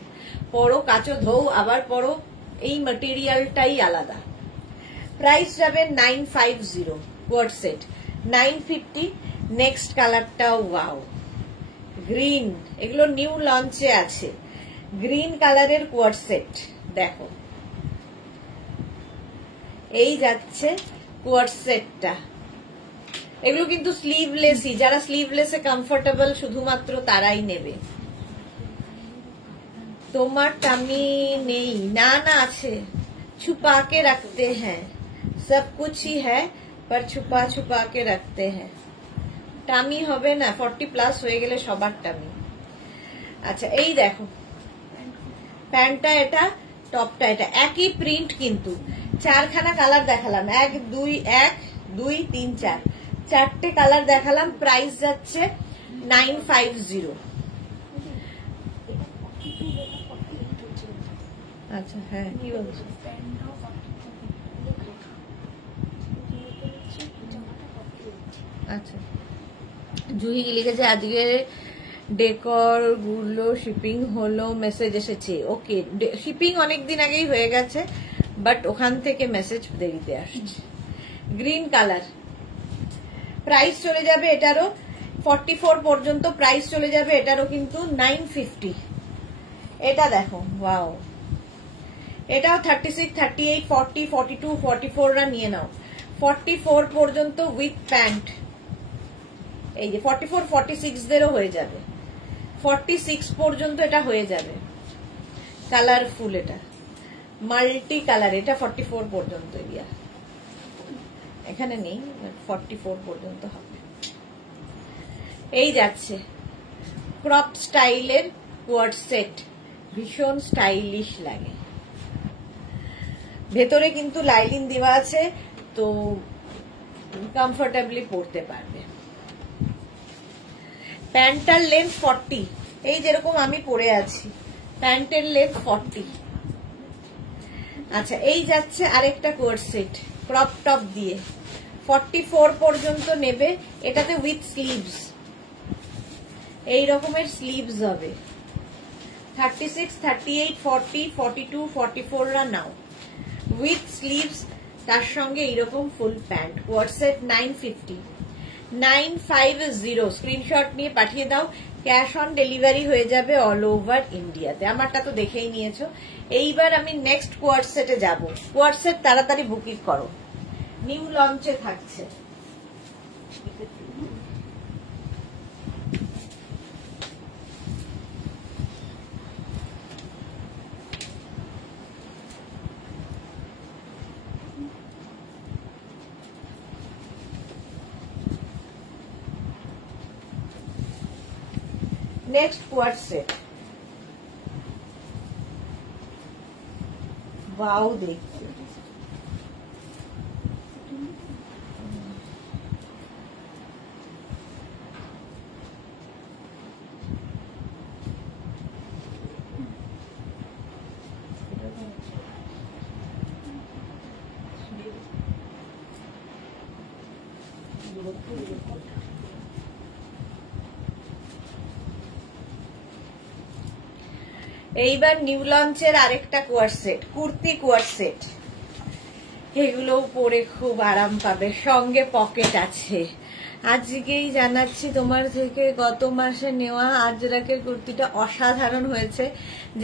পরো কাচো ধৌ আবার পরো, এই ম্যাটেরিয়ালটাই আলাদা। প্রাইস যাবে 950, কোয়ার্ট সেট 950। নেক্সট কালারটা ওয়াও, গ্রিন, এগুলো নিউ লঞ্চে আছে। গ্রিন কালারের কোয়ার্ট সেট দেখো, এই যাচ্ছে কোয়ার্ট সেটটা। এগুলো কিন্তু স্লিভলেসই, যারা স্লিভলেসে কমফোর্টেবল শুধুমাত্র তারাই নেবে। তোমার টামি নেই? না না আছে, छुपा के रखते हैं, सब कुछ ही है पर छुपा छुपा के रखते हैं। টামি হবে না, 40+ হয়ে গেলে সবার টামি। আচ্ছা, এই দেখো প্যান্টটা, এটা টপটা, এটা একই প্রিন্ট কিন্তু। চারখানা কালার দেখালাম, 1, 2, 1, 2, 3, 4, চারটে কালার দেখালাম। প্রাইস যাচ্ছে 950। আচ্ছা হ্যাঁ কি বলছো? আচ্ছা জুহি লিখেছে আজকে ডেকর গুলো শিপিং হলো, মেসেজ এসেছে। ওকে, শিপিং অনেকদিন আগেই হয়ে গেছে, বাট ওখান থেকে মেসেজ দেরিতে আসছে। গ্রিন কালার, প্রাইস চলে যাবে এটারও 44 পর্যন্ত প্রাইস চলে যাবে এটারও কিন্তু 950। এটা দেখো, ওয়াও, এটাও 36, 38, 40, 42, 44 রা নিয়ে নাও। 44 পর্যন্ত উইথ প্যান্ট, এই যে 44, 46 দেরও হয়ে যাবে, 46 পর্যন্ত এটা হয়ে যাবে। কালারফুল, এটা মাল্টি কালার, এটা 44 পর্যন্ত, ইয়া এখানে নেই, 44 পর্যন্ত হবে। এই যাচ্ছে ক্রপ স্টাইলের কোয়ার্ড সেট, ভীষণ স্টাইলিশ লাগে। ভেতরে কিন্তু লাইলিন দেওয়া আছে, তো কমফোর্টেবলি পরতে পারবে। প্যান্টার লেন্থ 40, এই যেরকম আমি পরে আছি, প্যান্টের লেন্থ 40। আচ্ছা, এই যাচ্ছে আরেকটা কোয়ার্ড সেট ক্রপ টপ দিয়ে, 44 পর্যন্ত নেবে। এটাতে উইথ স্লিভস, এই রকমের স্লিভস হবে। 36, 38, 40, 42, 44 রা নাও উইথ স্লিভস, তার সঙ্গে এইরকম ফুল প্যান্ট। কোয়ার্ড সেট 950, 950। স্ক্রিনশট নিয়ে পাঠিয়ে দাও, ক্যাশ অন ডেলিভারি হয়ে যাবে অল ওভার ইন্ডিয়াতে। আমারটা তো দেখেই নিয়েছো। এইবার আমি নেক্সট কোয়ার্ড সেটে যাব। কোয়ার্ড সেট তাড়াতাড়ি বুকিং করো, নিউ লঞ্চে থাকছে। নেক্সট কোয়ার্ড সেট, ওয়াও দেখতে, এইবার নিউ লঞ্চের আরেকটা কোয়ার্ড সেট, কুর্তি কোয়ার্ড সেট। এগুলো পরে খুব আরাম পাবে, সঙ্গে পকেট আছে। আজকেই জানাচ্ছি তোমার থেকে, গত মাসে নেওয়া আজরাকের কুর্তিটা অসাধারণ হয়েছে।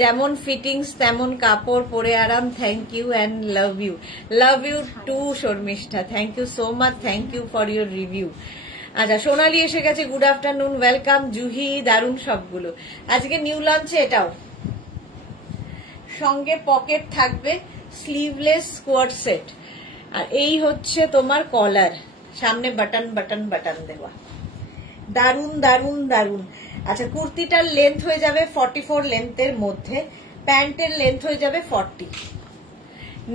যেমন ফিটিংস তেমন কাপড়, পরে আরাম। Thank you and love you. Love you too Sharmishtha, thank you so much, thank you for your review. আচ্ছা, সোনালি এসে গেছে, গুড আফটারনুন, ওয়েলকাম। জুহি, দারুণ সবগুলো। আজকে নিউ লঞ্চে এটাও সঙ্গে পকেট থাকবে, স্লিভলেস কোয়ার্ড সেট। আর এই হচ্ছে তোমার কলার, সামনে বাটন বাটন বাটন দেওয়া, দারুন দারুন দারুন। আচ্ছা, কুর্তিটার লেন্থ হয়ে যাবে 44 লেন্থের মধ্যে, প্যান্টের লেন্থ হয়ে যাবে 40।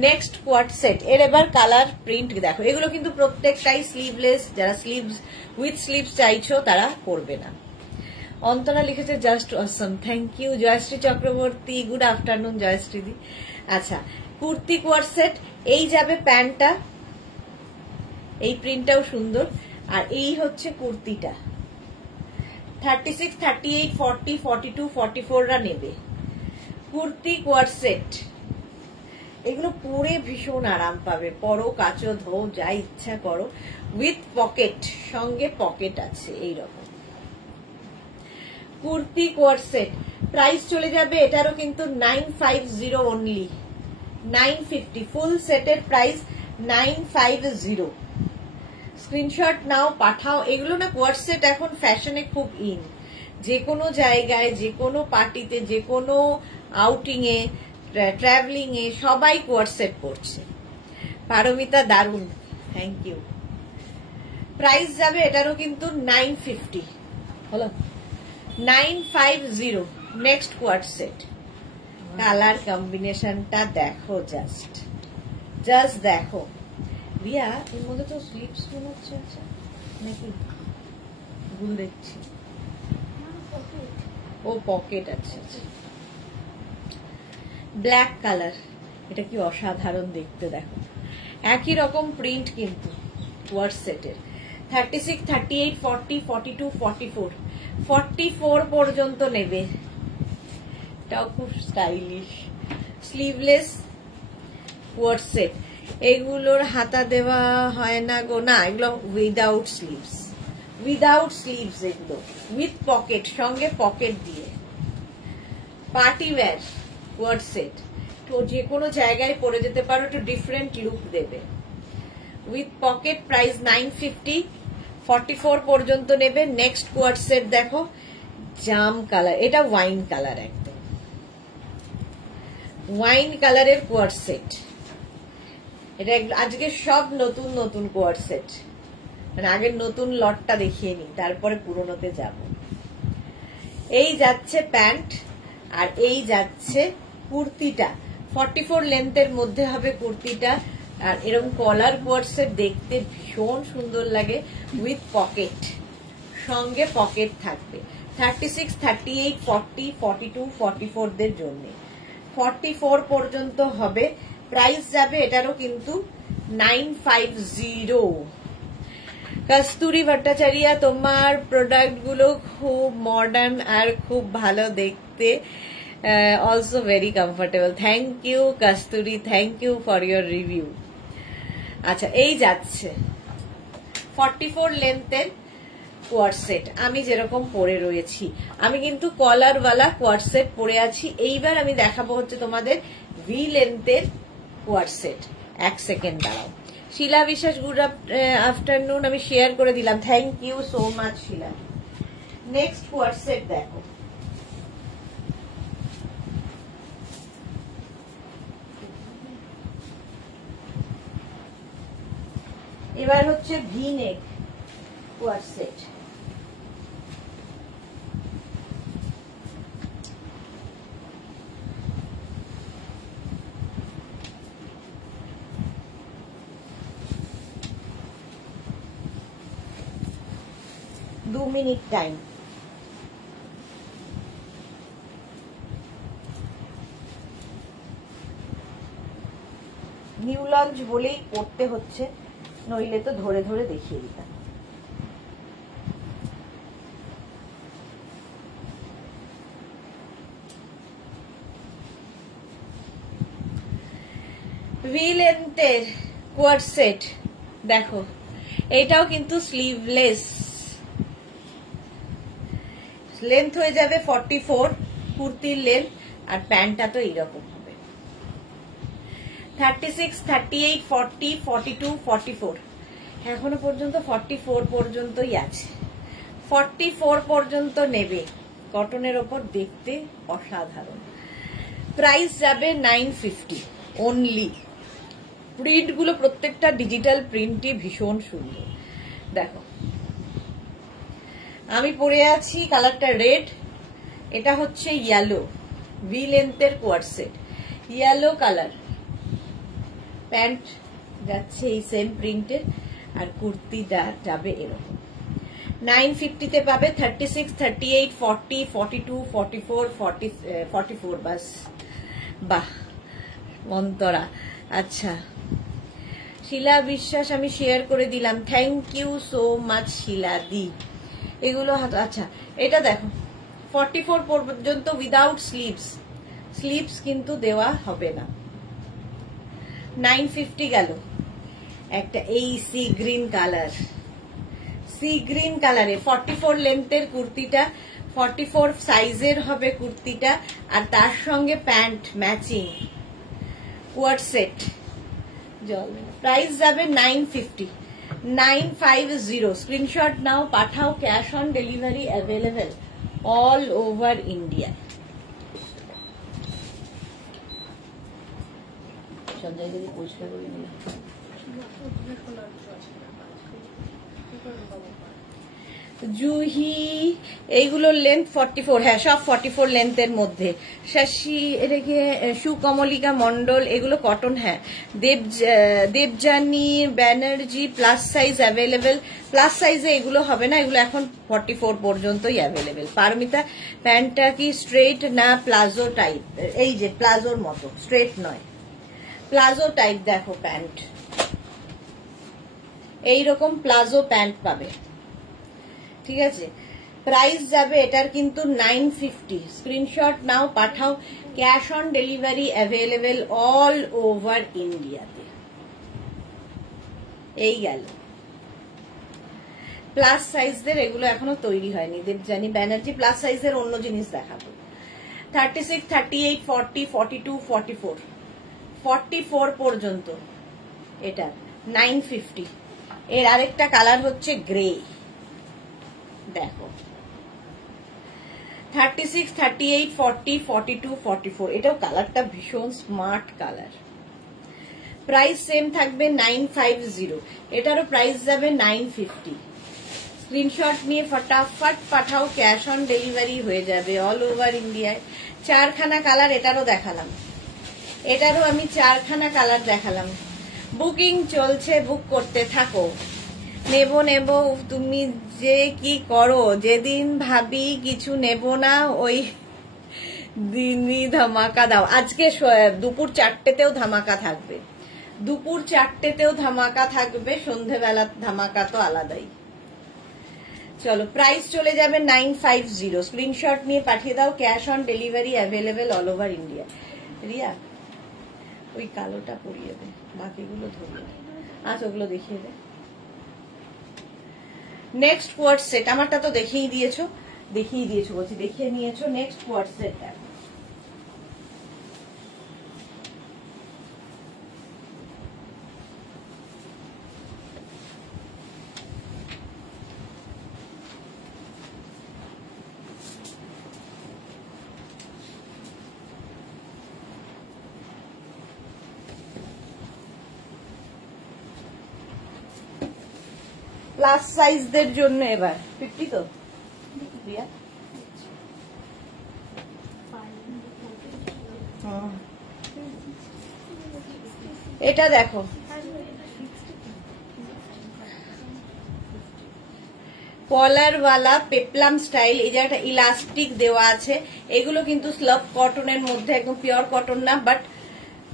নেক্সট কোয়ার্ড সেট, এর এবার কালার প্রিন্ট দেখো। এগুলো কিন্তু প্রত্যেকটাই স্লিভলেস, যারা স্লিভস উইথ স্লিভস চাইছো তারা করবে না। অন্তরা লিখেছে just awesome, thank you. Joyshree Chakraborty, good afternoon Joyshree দি। আচ্ছা, কুর্তি কোয়ার্ড সেট, এই যাবে প্যান্টটা, এই প্রিন্টটাও সুন্দর। আর এই হচ্ছে কুর্তিটা, 36, 38, 40, 42, 44 রা নেবে। কুর্তি কোয়ার্ড সেট, এগুলো পরে ভীষণ আরাম পাবে, পরো, কাচো, ধো, যা ইচ্ছা করো। উইথ পকেট, সঙ্গে পকেট আছে এইরকম কুর্তি কোয়ার্ড সেট। প্রাইস চলে যাবে এটারও কিন্তু 950 অনলি, 950। ফুল সেটের প্রাইস 950। স্ক্রিনশট নাও, পাঠাও। এগুলো না কোয়ার্ড সেট এখন ফ্যাশনে খুব ইন, যে কোনো জায়গায়, যে কোনো পার্টিতে, যে কোনো আউটিং এ, ট্রাভেলিং এ সবাই কোয়ার্ড সেট পড়ছে। পারমিতা, দারুন, থ্যাংক ইউ। প্রাইস যাবে এটারও কিন্তু 950, হলো 950। নেক্সট কোয়ার্ড সেট, কালার কম্বিনেশনটা দেখো, জাস্ট দেখো। রিয়া, এর মধ্যে তো স্লিপস মনে হচ্ছে, আচ্ছা নাকি ভুল দেখছি? ও পকেট আছে। ব্ল্যাক কালার, এটা কি অসাধারণ দেখতে, দেখো একই রকম প্রিন্ট কিন্তু কোয়ার্ড সেটের। 36, 38, 40, 42, 44, 44 পর্যন্ত নেবে। এটাও খুব স্টাইলিশ, স্লিভলেস কোয়ার্ড সেট। এগুলোর হাতা দেওয়া হয় না গো, না এগুলো উইদাউট স্লিভস, উইদাউট স্লিভস, এগুলো উইথ পকেট, সঙ্গে পকেট দিয়ে। পার্টি ওয়্যার কোয়ার্ড সেট, তো যে কোনো জায়গায় পরে যেতে পারো, একটু ডিফারেন্ট লুক দেবে। উইথ পকেট, প্রাইস 950, 44 পর্যন্ত নেবে। নেক্সট কোয়ার্ড সেট দেখো, জাম কালার, এটা ওয়াইন কালার, একদম ওয়াইন কালারের কোয়ার্ড সেট। এটা আজকে সব নতুন নতুন কোয়ার্ড সেট, মানে আগের নতুন লটটা দেখিয়ে নি, তারপরে পুরোনোতে যাব। এই যাচ্ছে প্যান্ট, আর এই যাচ্ছে কুর্তিটা। 44 লেন্থের মধ্যে হবে কুর্তিটা, আর এরকম কলার কোয়ার্ড সেট দেখতে ভীষণ সুন্দর লাগে, উইথ পকেট, সঙ্গে পকেট থাকবে। 36, 38, 40, 42, 44 দের জন্য 44 পর্যন্ত হবে। প্রাইস যাবে এটারও কিন্তু 950। কস্তুরী ভট্টাচার্য, তোমার প্রোডাক্ট গুলো খুব মডার্ন আর খুব ভালো দেখতে, also very comfortable. Thank you Kasturi, thank you for your review. আচ্ছা, এই যাচ্ছে 44 লেন্থের কোয়ার্ড সেট, আমি যেরকম পরে রয়েছি, আমি কিন্তু কলারওয়ালা কোয়ার্ড সেট পরে আছি। এইবার আমি দেখাবো হচ্ছে তোমাদের ভি লেন্থের কোয়ার্ড সেট। এক সেকেন্ড দাঁড়াও। শিলা বিশ্বাস, গুড আফটারনুন, আমি শেয়ার করে দিলাম, thank you so much Shila. Next co-ord set দেখো, এবার হচ্ছে ভি নেক কোয়ার্ড সেট। দু মিনিট টাইম। নিউ লঞ্চ বলেই করতে হচ্ছে, নইলে তো ধরে ধরে দেখিয়ে দিতাম। ভি লেন্থের কোয়ার্ড সেট দেখো, এটাও কিন্তু স্লিভলেস, লেন্থ হয়ে যাবে 44 কুর্তির লেন্থ, আর প্যান্টটা তো এইরকম হবে। 36, 38, 40, 42, 44, এখনো পর্যন্ত 44 পর্যন্তই আছে। 44 পর্যন্ত নেবে, কটনের ওপর দেখতে অসাধারণ। প্রাইস যাবে 950 অনলি। প্রিন্ট গুলো প্রত্যেকটা ডিজিটাল প্রিন্টই ভীষণ সুন্দর। দেখো আমি পরে আছি, কালারটা রেড, এটা হচ্ছে ইয়েলো, ভি লেন্থের co-ord set, yellow colour. Pant যাচ্ছে এই সেম প্রিন্টের, আর কুর্তিটা যাবে এরকম। 950 পাবে। 36, 38, 40, 42, 44, 44 বাস। বাহ মন্তরা। আচ্ছা, শিলা বিশ্বাস আমি শেয়ার করে দিলাম, থ্যাংক ইউ সো মাচ শিলা দি। এগুলো আচ্ছা, এটা দেখো 44 পর্যন্ত উইদাউট স্লিভস, স্লিভস কিন্তু দেওয়া হবে না। 950 গেল। একটা এই sea green colour, sea green কালারে 44 লেন্থের কুর্তিটা, 44 সাইজের হবে কুর্তিটা, আর তার সঙ্গে প্যান্ট ম্যাচিং কোয়ার্ড সেট। প্রাইস যাবে 950, 950। স্ক্রিনশট নাও, পাঠাও, cash on delivery available all over India. Sanjay দিদি পরিষ্কার করে নিলাম। জুহি এইগুলোর লেন্থ 44, হ্যাঁ সব 44 লেন্থের মধ্যে। শশী এটাকে সুকমলিকা মন্ডল, এগুলো কটন, হ্যাঁ। Debjani Banerjee plus size available, plus সাইজে এগুলো হবে না, এগুলো এখন 44 পর্যন্তই অ্যাভেলেবেল। পারমিতা প্যান্টটা কি স্ট্রেট না প্লাজো টাইপ? এই যে প্লাজোর মতো, স্ট্রেট নয়, প্লাজো টাইপ। দেখো প্যান্ট এইরকম প্লাজো প্যান্ট পাবে, ঠিক আছে। প্রাইস যাবে এটার কিন্তু 950। স্ক্রিনশট নাও, পাঠাও। Cash on delivery available all over ইন্ডিয়াতে। এই গেল প্লাস সাইজদের, এগুলো এখনো তৈরি হয়নি। দেবজানী ব্যানার্জি প্লাস সাইজের অন্য জিনিস দেখাবো। 36, 38, 40, 42, 44, 44 পর্যন্ত এটা 950। এর আরেকটা কালার হচ্ছে গ্রে, দেখো 36, 38, 40, 42, 44। এটাও কালারটা ভীষণ স্মার্ট কালার। প্রাইস সেম থাকবে 950। এটারও প্রাইস যাবে 950। স্ক্রিনশট নিয়ে ফটাফট পাঠাও, ক্যাশ অন ডেলিভারি হয়ে যাবে অল ওভার ইন্ডিয়ায়। 4খানা কালার এটারও দেখালাম, এটারও আমি 4খানা কালার দেখালাম। বুকিং চলছে, বুক করতে থাকো। নেব নেব তুমি যে কি করো, যেদিন ভাবি কিছু নেব না ওই দিনই ধামাকা দাও। আজকে দুপুর 4টেতেও ধামাকা থাকবে, দুপুর 4টেতেও ধামাকা থাকবে, সন্ধেবেলা ধামাকা তো আলাদাই। চলো প্রাইস চলে যাবে 950। স্ক্রিনশট নিয়ে পাঠিয়ে দাও, cash on delivery available all over India. Riya ওই কালোটা পরিয়ে দে, বাকিগুলো ধরিয়ে দে। আচ্ছা ওগুলো দেখিয়ে দে। নেক্সট কোয়ার্ট সেট, আমারটা তো দেখিয়ে দিয়েছো বলছি, দেখিয়ে নিয়েছো। নেক্সট কোয়ার্ট সেট দেখো, প্লাস সাইজদের জন্য এবার 50 তো রিয়া। এটা দেখো কলারওয়ালা পেপলাম স্টাইল, এই যে একটা ইলাস্টিক দেওয়া আছে। এগুলো কিন্তু স্লাব কটনের মধ্যে, একদম পিওর কটন না, বাট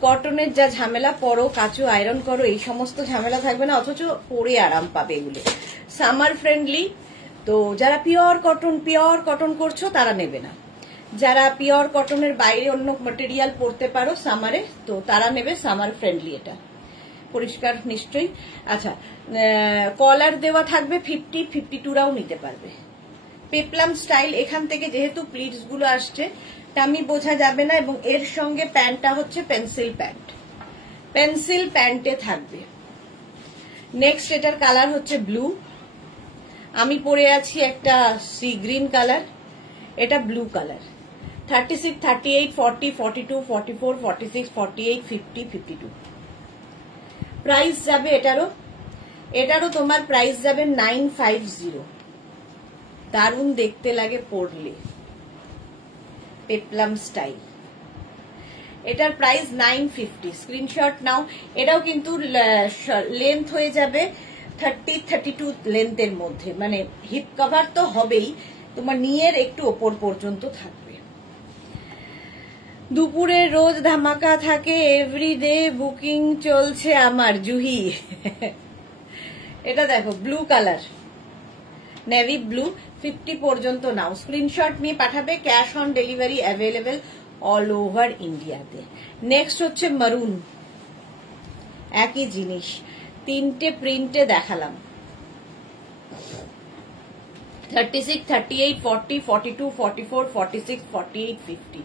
কটনের যা ঝামেলা, পরো কাচো আয়রন করো এই সমস্ত ঝামেলা থাকবে না, অথচ পরে আরাম পাবে। এগুলো সামার ফ্রেন্ডলি, তো যারা পিওর কটন করছো তারা নেবে না। যারা পিওর কটনের বাইরে অন্য ম্যাটেরিয়াল পরতে পারো সামারে, তো তারা নেবে। সামার ফ্রেন্ডলি, এটা পরিষ্কার নিশ্চয়ই। আচ্ছা কলার দেওয়া থাকবে 50, 52রাও নিতে পারবে। পেপলাম স্টাইল, এখান থেকে যেহেতু প্লিটস গুলো আসছে টামি বোঝা যাবে না, এবং এর সঙ্গে প্যান্টটা হচ্ছে পেন্সিল প্যান্ট, পেন্সিল প্যান্টে থাকবে। নেক্সট এটার কালার হচ্ছে ব্লু, আমি পরে আছি একটা সি গ্রিন কালার, এটা ব্লু কালার। 36, 38, 40, 42, 44, 46, 48, 50, 52। প্রাইস যাবে এটারও তোমার প্রাইস যাবে 950। দারুণ দেখতে লাগে পরলে, পেপলাম স্টাইল। এটার প্রাইস 950। স্ক্রিনশট নাও। এটাও কিন্তু লেন্থ হয়ে যাবে 30, 32 লেন্থের মধ্যে, মানে হিপ কভার তো হবেই, তোমার নিয়ের একটু ওপর পর্যন্ত থাকবে। দুপুরে রোজ ধামাকা থাকে, এভরিডে বুকিং চলছে আমার। জুহি এটা দেখো ব্লু কালার, নেভি ব্লু, 50 পর্যন্ত নাও। স্ক্রিনশট নিয়ে পাঠাবে, cash on delivery available all over ইন্ডিয়াতে। নেক্সট হচ্ছে মারুন, একই জিনিস, 3টে প্রিন্টে দেখালাম। 36, 38, 40, 42, 44, 46, 48, 50।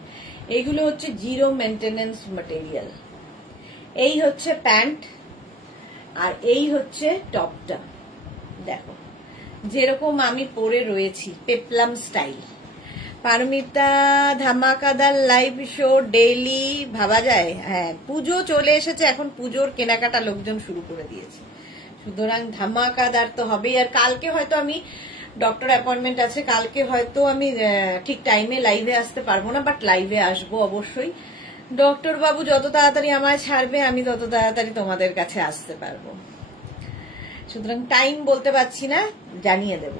এইগুলো হচ্ছে জিরো মেনটেনেন্স ম্যাটেরিয়াল। এই হচ্ছে প্যান্ট, আর এই হচ্ছে টপটা। দেখো যেরকম আমি পরে রয়েছি, পেপলাম স্টাইল। পারমিতা ধামাকাদার লাইভ শো ডেইলি ভাবা যায়। হ্যাঁ পুজো চলে এসেছে, এখন পুজোর কেনাকাটা লোকজন শুরু করে দিয়েছে, সুতরাং ধামাকাদার তো হবেই। আর কালকে হয়তো আমি ডক্টর অ্যাপয়েন্টমেন্ট আছে কালকে, হয়তো আমি ঠিক টাইমে লাইভে আসতে পারবো না, বাট লাইভে আসবো অবশ্যই। ডক্টর বাবু যত তাড়াতাড়ি আমায় ছাড়বে আমি তত তাড়াতাড়ি তোমাদের কাছে আসতে পারবো, সুতরাং টাইম বলতে পারছি না, জানিয়ে দেব।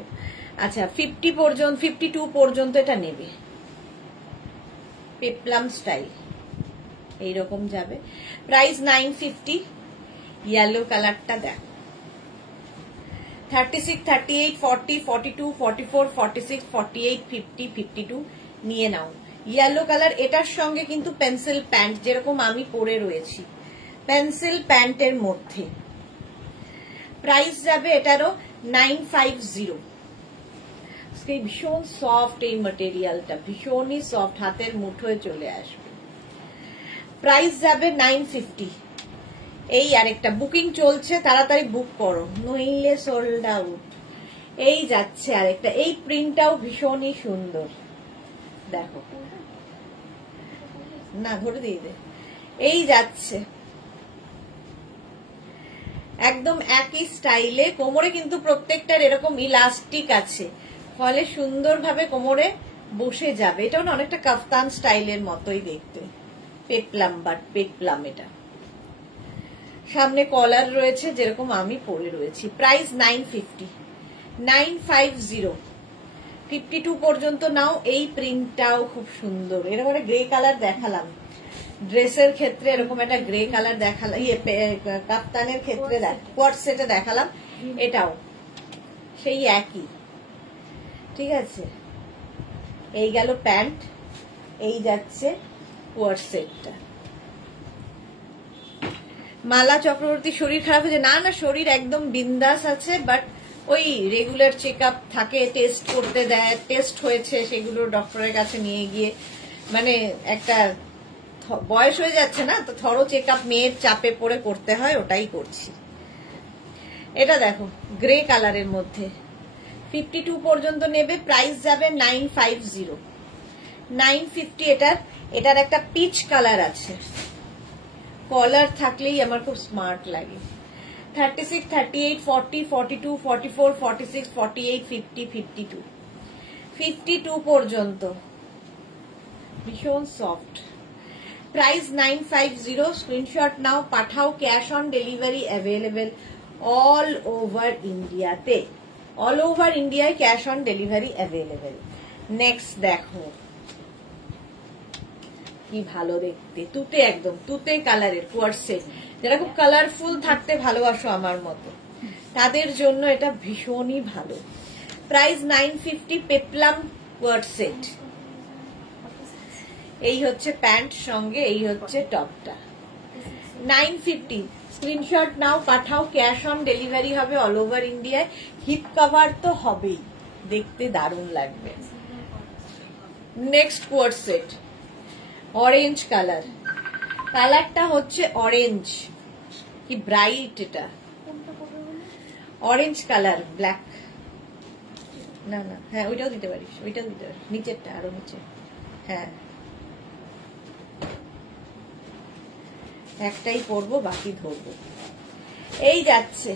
আচ্ছা 52 পর্যন্ত এটা নেবে, পেপলাম স্টাইল এইরকম যাবে। প্রাইস 950। ইয়েলো কালারটা দেখো, 36, 38, 40, 42, 44, 46, 48, 50, 52 নিয়ে নাও। ইয়েলো কালার, এটার সঙ্গে কিন্তু পেন্সিল প্যান্ট যেরকম আমি পরে রয়েছি, পেন্সিল প্যান্টের মধ্যে। প্রাইস যাবে এটারও 950। ভীষণ সফট এই ম্যাটেরিয়ালটা, ভীষণই সফট, হাতের মুঠোয় চলে আসবে। প্রাইস যাবে 950। এই আরেকটা বুকিং চলছে, তাড়াতাড়ি বুক করো নইলে সোল্ড আউট। এই যাচ্ছে আরেকটা, এই প্রিন্টটাও ভীষণই সুন্দর, দেখো না ধরে দিয়ে দে। এই যাচ্ছে একদম একই স্টাইলে, কোমরে কিন্তু প্রত্যেকটার এরকম ইলাস্টিক আছে, ফলে সুন্দরভাবে কোমরে বসে যাবে। এটাও না অনেকটা কাফতান স্টাইলের মতোই দেখতে, পেপলাম, বাট পেপলাম এটা। সামনে কলার রয়েছে যেরকম আমি পরে রয়েছি। প্রাইস 950, 950। 52 পর্যন্ত নাও। এই প্রিন্টটাও খুব সুন্দর, এরকম একটা গ্রে কালার দেখালাম ড্রেসের ক্ষেত্রে, এরকম একটা গ্রে কালার দেখালাম, কাপ্তানের ক্ষেত্রে কোয়ার্ট সেটে দেখালাম, এটাও সেই একই। ঠিক আছে, এই গেল প্যান্ট, এই যাচ্ছে কোয়ার্ট সেটটা। মালা চক্রবর্তী শরীর খারাপ হয়েছে? না না, শরীর একদম বিন্দাস আছে, বাট ওই রেগুলার চেক আপ থাকে, টেস্ট করতে দেয়, টেস্ট হয়েছে সেগুলো ডক্টরের কাছে নিয়ে গিয়ে, মানে একটা বয়স হয়ে যাচ্ছে না তো, থরো চেক আপ মেয়ের চাপে পড়ে করতে হয়, ওটাই করছি। এটা দেখো গ্রে কালারের মধ্যে, 52 পর্যন্ত নেবে। প্রাইস যাবে 950, 950। এটার একটা পিচ কালার আছে, কলার থাকলেই আমার খুব স্মার্ট লাগে। 36, 38, 40, 42, 44, 46, 48, 50, 52, 52 পর্যন্ত, ভীষণ সফট। প্রাইস 950। স্ক্রিনশট নাও, পাঠাও। Cash on delivery available all over ইন্ডিয়াতে, অল ওভার ইন্ডিয়ায় cash on delivery available. Next দেখো কি ভালো দেখতে, তুতে, একদম তুতে কালারের কোয়ার্ট সেট। যারা খুব কালারফুল থাকতে ভালোবাসো আমার মতো, তাদের জন্য এটা ভীষণই ভালো। Price 950, peplum co-ord set. এই হচ্ছে প্যান্ট, সঙ্গে এই হচ্ছে টপটা। 950। স্ক্রিনশট নাও, পাঠাও। ক্যাশ অন ডেলিভারি হবে অল ওভার ইন্ডিয়ায়। হিপ কভার তো হবেই, দেখতে দারুণ লাগবে। Next co-ord set, orange colour, কালারটা হচ্ছে অরেঞ্জ, কি ব্রাইট এটা, অরেঞ্জ কালার, ব্ল্যাক। না না, হ্যাঁ ওইটাও দিতে পারিস, ওইটাও দিতে পারিস, নিচেরটা আরো নিচে। হ্যাঁ একটাই পরবো, বাকি ধরবো। এই যাচ্ছে,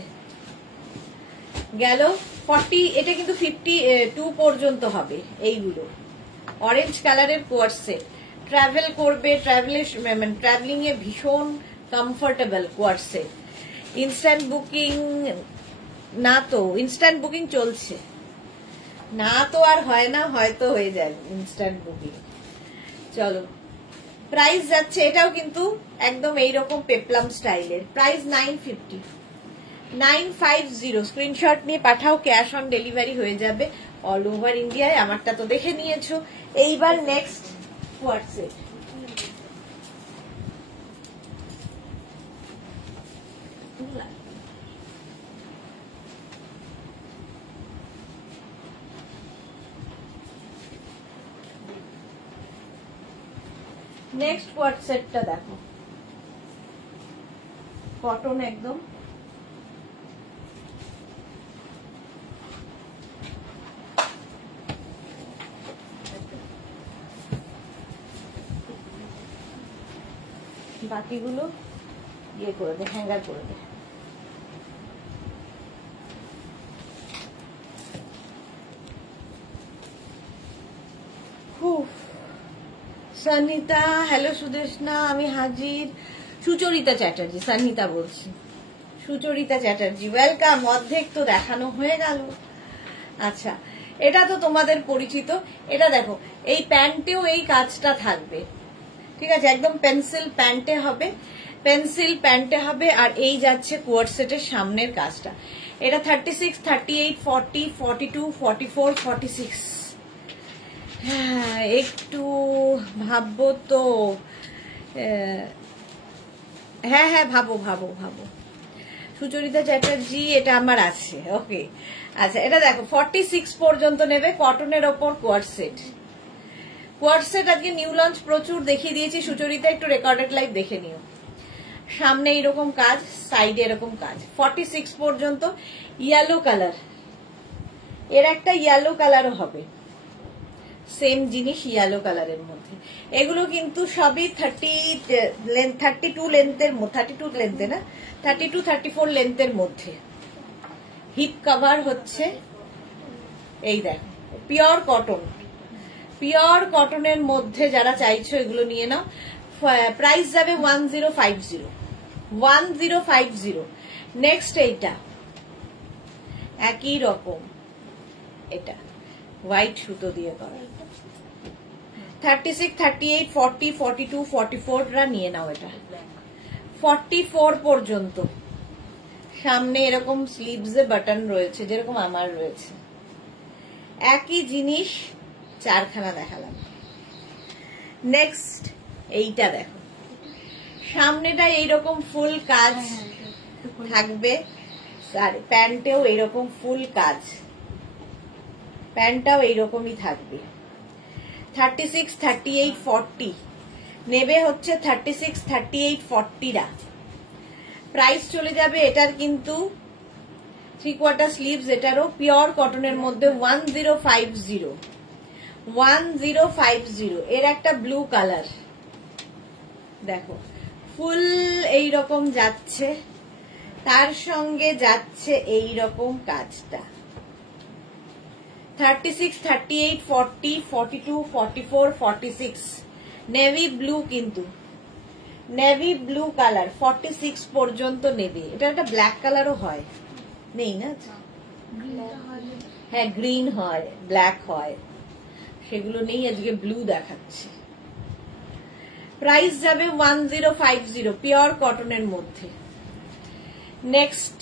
গেল 40। এটা কিন্তু 52 পর্যন্ত হবে। এইগুলো অরেঞ্জ কালারের কোয়ার্ট সেট, ট্রাভেল করবে, ট্রাভেলিং এ ভীষণ comfortable quart set. Instant booking না, তো ইনস্ট্যান্ট বুকিং চলছে না, তো আর হয় না, হয়তো হয়ে যায় ইনস্ট্যান্ট বুকিং। চলো প্রাইস যাচ্ছে, এটাও কিন্তু একদম এইরকম পেপলাম স্টাইলের। প্রাইস 950, 950। স্ক্রিনশট নিয়ে পাঠাও, ক্যাশ অন ডেলিভারি হয়ে যাবে অল ওভার ইন্ডিয়ায়। আমারটা তো দেখে নিয়েছো। এইবার next co-ord set, next quart সেটটা দেখো, কটন একদম, বাকিগুলো ইয়ে করে দে, হ্যাঙ্গার করে দে। সনিতা, হ্যালো সুদেশনা, আমি হাজির। সুচরিতা চ্যাটার্জি, সনিতা বলছি। সুচরিতা চ্যাটার্জি ওয়েলকাম। অর্ধেক তো দেখানো হয়ে গেল। আচ্ছা, এটা তো তোমাদের পরিচিত। এটা দেখো, এই প্যান্টেও এই কাজটা থাকবে, ঠিক আছে, একদম পেন্সিল প্যান্টে হবে, পেন্সিল প্যান্টে হবে। আর এই যাচ্ছে কোয়ার্ড সেটের সামনের কাজটা। এটা 36, 38, 40, 42, 44, 46। হ্যাঁ, একটু ভাববো তো। হ্যাঁ হ্যাঁ, ভাবো ভাবো ভাবো। সুচরিতা চ্যাটার্জি, এটা আমার আছে। ওকে, আচ্ছা, এটা দেখো 46 পর্যন্ত নেবে, কটনের ওপর কোয়ার্ড সেট। কোয়ার্ড সেট আজকে নিউ লঞ্চ প্রচুর দেখিয়ে দিয়েছি। সুচরিতা, একটু রেকর্ডেড লাইভ দেখে নিও। সামনে এরকম কাজ, সাইডে এরকম কাজ। 46 পর্যন্ত ইয়েলো কালার, এর একটা ইয়েলো কালারও হবে, সেম জিনিস ইয়েলো কালারের মধ্যে। এগুলো কিন্তু সবই 32 লেন্থের, 32 লেন্থে না, 32, 34 লেন্থের মধ্যে। হিপ কভার হচ্ছে এই দেখো, পিওর কটন, পিওর কটনের মধ্যে যারা চাইছো এগুলো নিয়ে নাও। প্রাইস যাবে 1050, 1050। নেক্সট এইটা একই রকম, এটা হোয়াইট সুতো দিয়ে করা। 36, 38, 40, 42, 44 রা নিয়ে নাও। এটা 44 পর্যন্ত। সামনে এরকম স্লিভসে বাটন রয়েছে, যেরকম আমার রয়েছে। একই জিনিস চারখানা দেখালাম। নেক্সট এইটা দেখো, সামনেটা এইরকম ফুল কাজ থাকবে, আর প্যান্টেও এইরকম ফুল কাজ, প্যান্টটাও এইরকমই থাকবে। 36, 38, 40 নেবে হচ্ছে 36, 38, 40 রা। প্রাইস চলে যাবে এটার কিন্তু 3/4 স্লিভস, এটারও পিওর কটনের মধ্যে 1050, 1050। এর একটা ব্লু কালার দেখো, ফুল এইরকম যাচ্ছে, তার সঙ্গে যাচ্ছে এইরকম কাজটা। 36, 38, 40, 42, 44, 46 নেভি ব্লু, কিন্তু নেভি ব্লু কালার 46 পর্যন্ত নেবে। এটা একটা ব্ল্যাক কালারও হয়, নেই না? হ্যাঁ, গ্রিন হয়, ব্ল্যাক হয়, সেগুলো নেই, আজকে ব্লু দেখাচ্ছে। প্রাইস যাবে 1050, পিওর কটনের মধ্যে। নেক্সট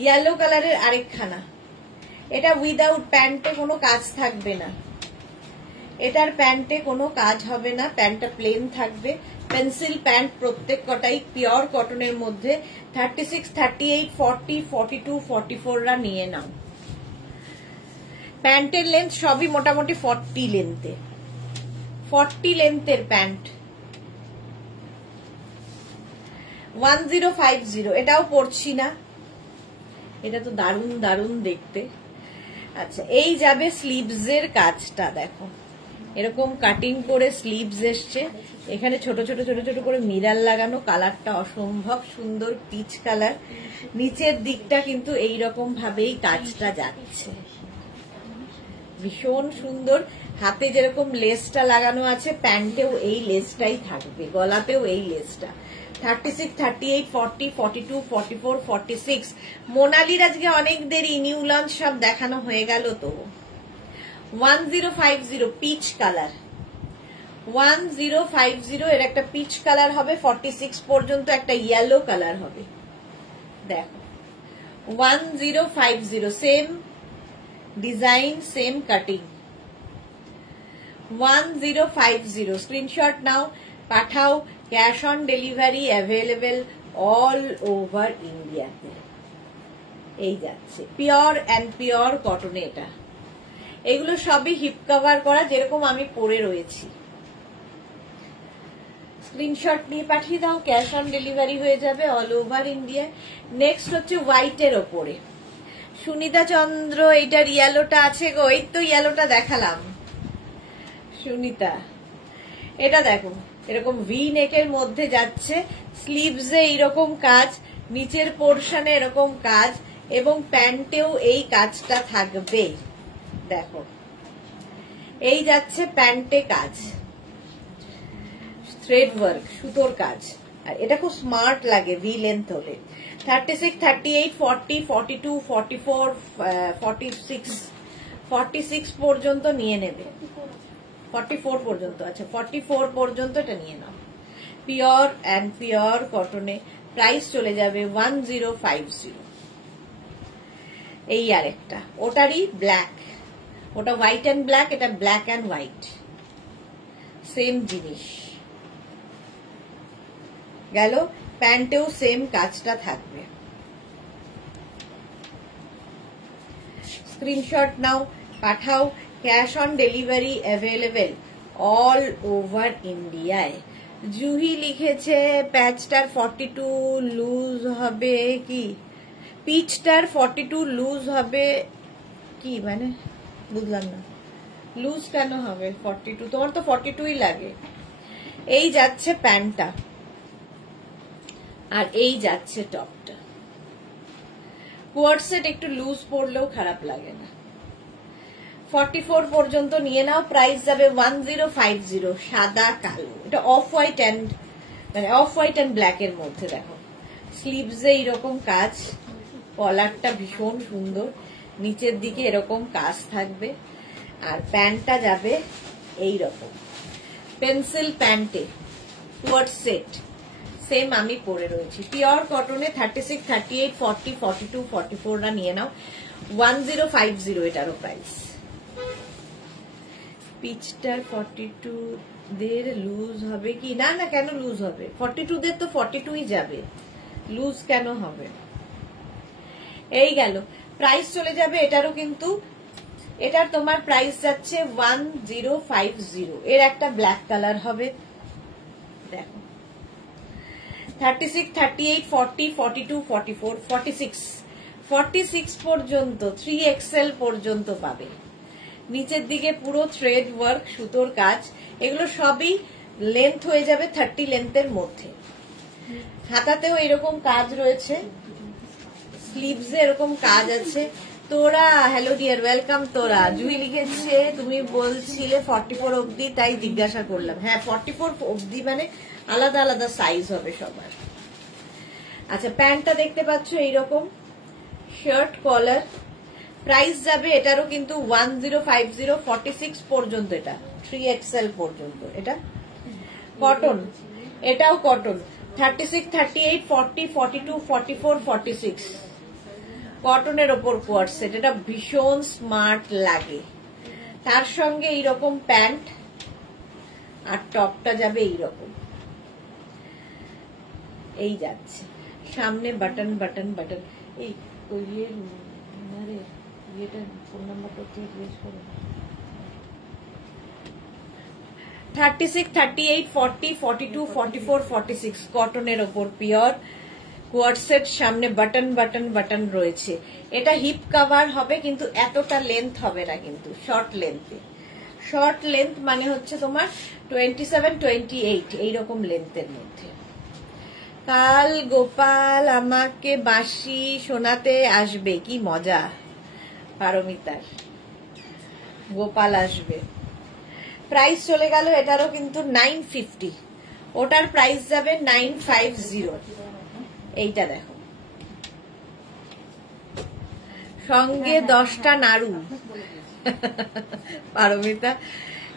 ইয়েলো কালারের আরেকখানা, এটা উইদাউট, প্যান্টে কোনো কাজ থাকবে না, এটার প্যান্টে কোনো কাজ হবে না, প্যান্টটা প্লেন থাকবে। পেন্সিল প্যান্ট প্রত্যেক কটাই পিওর কটনের মধ্যে। 36, 38, 40, 42, 44 রা নিয়ে নাও। প্যান্টের লেন্থ সবই মোটামুটি 40 লেন্থে, 40 লেন্থের প্যান্ট। 1050, এটাও পরছি না, এটা তো দারুণ দারুণ দেখতে। আচ্ছা, এই যাবে স্লিভসের কাজটা, দেখো এরকম কাটিং করে স্লিভস এসছে, এখানে ছোট ছোট ছোট ছোট করে মিরার লাগানো, কালারটা অসম্ভব সুন্দর, পিচ কালার। নিচের দিকটা কিন্তু এইরকম ভাবেই কাজটা যাচ্ছে, ভীষণ সুন্দর। হাতে যেরকম লেসটা লাগানো আছে, প্যান্টেও এই লেসটাই থাকবে, গলাতেও এই লেসটা। 36, 38, 40, 42, 44, 46 মোনালির আজকে অনেক দেরি, নিউ লঞ্চ সব দেখানো হয়ে গেল তো। 1050 পিচ কালার, 1050 এর একটা পিচ কালার হবে। 46 পর্যন্ত একটা ইয়েলো কালার হবে, দেখো 1050, same design, same cutting. 1050 screenshot নাও, পাঠাও। Cash on delivery available all over ইন্ডিয়াতে। এই যাচ্ছে পিওর অ্যান্ড পিওর কটনে। এটা এগুলো সবই হিপ কভার করা, যেরকম আমি পরে রয়েছি। স্ক্রিনশট নিয়ে পাঠিয়ে দাও, ক্যাশ অন ডেলিভারি হয়ে যাবে অল ওভার ইন্ডিয়া। নেক্সট হচ্ছে হোয়াইটের ওপরে। সুনিতা চন্দ্র, এইটার ইয়েলোটা আছে গো, এই তো ইয়েলোটা দেখালাম সুনিতা। এটা দেখো, এরকম ভি নেকের মধ্যে যাচ্ছে, স্লিভসে এইরকম কাজ, নিচের পোর্শনে এরকম কাজ, এবং প্যান্টেও এই কাজটা থাকবে। দেখো এই যাচ্ছে প্যান্টে কাজ, থ্রেড ওয়ার্ক, সুতোর কাজ, আর এটা খুব স্মার্ট লাগে ভি লেন্থ হলে। 36, 38, 40, 42, 44, 46 পর্যন্ত নিয়ে নেবে। 44 পর্যন্ত, আচ্ছা 44 পর্যন্ত এটা নিয়ে নাও। পিওর অ্যান্ড পিওর কটনে প্রাইস চলে যাবে 1050। এই আরেকটা, ওটারই ব্ল্যাক, ওটা হোয়াইট অ্যান্ড ব্ল্যাক, এটা ব্ল্যাক অ্যান্ড হোয়াইট, সেম জিনিস গেল। প্যান্টেও সেম কাজটা থাকবে। স্ক্রিনশট নাও, পাঠাও। Cash on delivery available all over ইন্ডিয়ায়। জুহি লিখেছে প্যাচটার 42 লুজ হবে কি, পিচটার 42 লুজ হবে কি, মানে বুঝলাম না, লুজ কেন হবে 42? তোমার তো 42ই লাগে। এই যাচ্ছে প্যান্টটা, আর এই যাচ্ছে টপটা। কোয়ার্ড সেট একটু লুজ পড়লেও খারাপ লাগে না। 44 পর্যন্ত নিয়ে নাও। প্রাইস যাবে 1050। সাদা কালো, এটা অফ হোয়াইট অ্যান্ড ব্ল্যাক এর মধ্যে। দেখো স্লিভসে এইরকম কাজ, কলারটা ভীষণ সুন্দর, নিচের দিকে এরকম কাজ থাকবে, আর প্যান্টটা যাবে এইরকম পেন্সিল প্যান্টে, কোয়ার্ড সেট সেম আমি পরে রয়েছি। পিওর কটনে 36, 38, 40, 42, 44 নিয়ে নাও। 1050 এটারও প্রাইস। পিচটার 42 দের লুজ হবে কি, না না কেন লুজ হবে, 42 দের তো 42ই যাবে, লুজ কেন হবে। এই গেল, প্রাইস চলে যাবে এটারও, কিন্তু এটার তোমার প্রাইস যাচ্ছে 1050। এর একটা ব্ল্যাক কালার হবে, দেখো 36, 38, 40, 42, 44, 46 পর্যন্ত 3XL পর্যন্ত পাবে। নিচের দিকে পুরো থ্রেড ওয়ার্ক, সুতোর কাজ, এগুলো সবই লেন্থ হয়ে যাবে 30 লেন্থের মধ্যে। হাতাতেও এরকম কাজ রয়েছে, স্লিভসে এরকম কাজ আছে। তোরা, হ্যালো ডিয়ার, ওয়েলকাম। তোরা, জুই লিখেছে তুমি বলছিলে 44 অবধি, তাই জিজ্ঞাসা করলাম। হ্যাঁ 44 অবধি, মানে আলাদা আলাদা সাইজ হবে সবার। আচ্ছা প্যান্টটা দেখতে পাচ্ছ এইরকম, শার্ট কলার, প্রাইস যাবে এটারও কিন্তু 1050। 46 পর্যন্ত, এটা 3XL পর্যন্ত। এটা কটন, এটাও কটন। 36, 38, 40, 42, 44, 46 কটনের ওপর কোয়ার্ড সেট, এটা ভীষণ স্মার্ট লাগে। তার সঙ্গে এইরকম প্যান্ট, আর টপটা যাবে এইরকম, এই যাচ্ছে সামনে বাটন বাটন বাটন। এই ইয়েটা ফোন নাম্বারটা জিজ্ঞেস করো। 36, 38, 40, 42, 44, 46 কটনের ওপর পিওর কোয়ার্ড সেট, সামনে বাটন বাটন বাটন রয়েছে। এটা হিপ কাভার হবে, কিন্তু এতটা লেন্থ হবে না, কিন্তু শর্ট লেন্থে। শর্ট লেন্থ মানে হচ্ছে তোমার 27, 28 এইরকম লেন্থের মধ্যে। কাল গোপাল আমাকে বাঁশি শোনাতে আসবে, কি মজা। পারমিতার গোপাল আসবে। প্রাইস চলে গেল এটারও কিন্তু 950, ওটার প্রাইস যাবে 950। এইটা দেখো, সঙ্গে 10টা নাড়ু। পারমিতা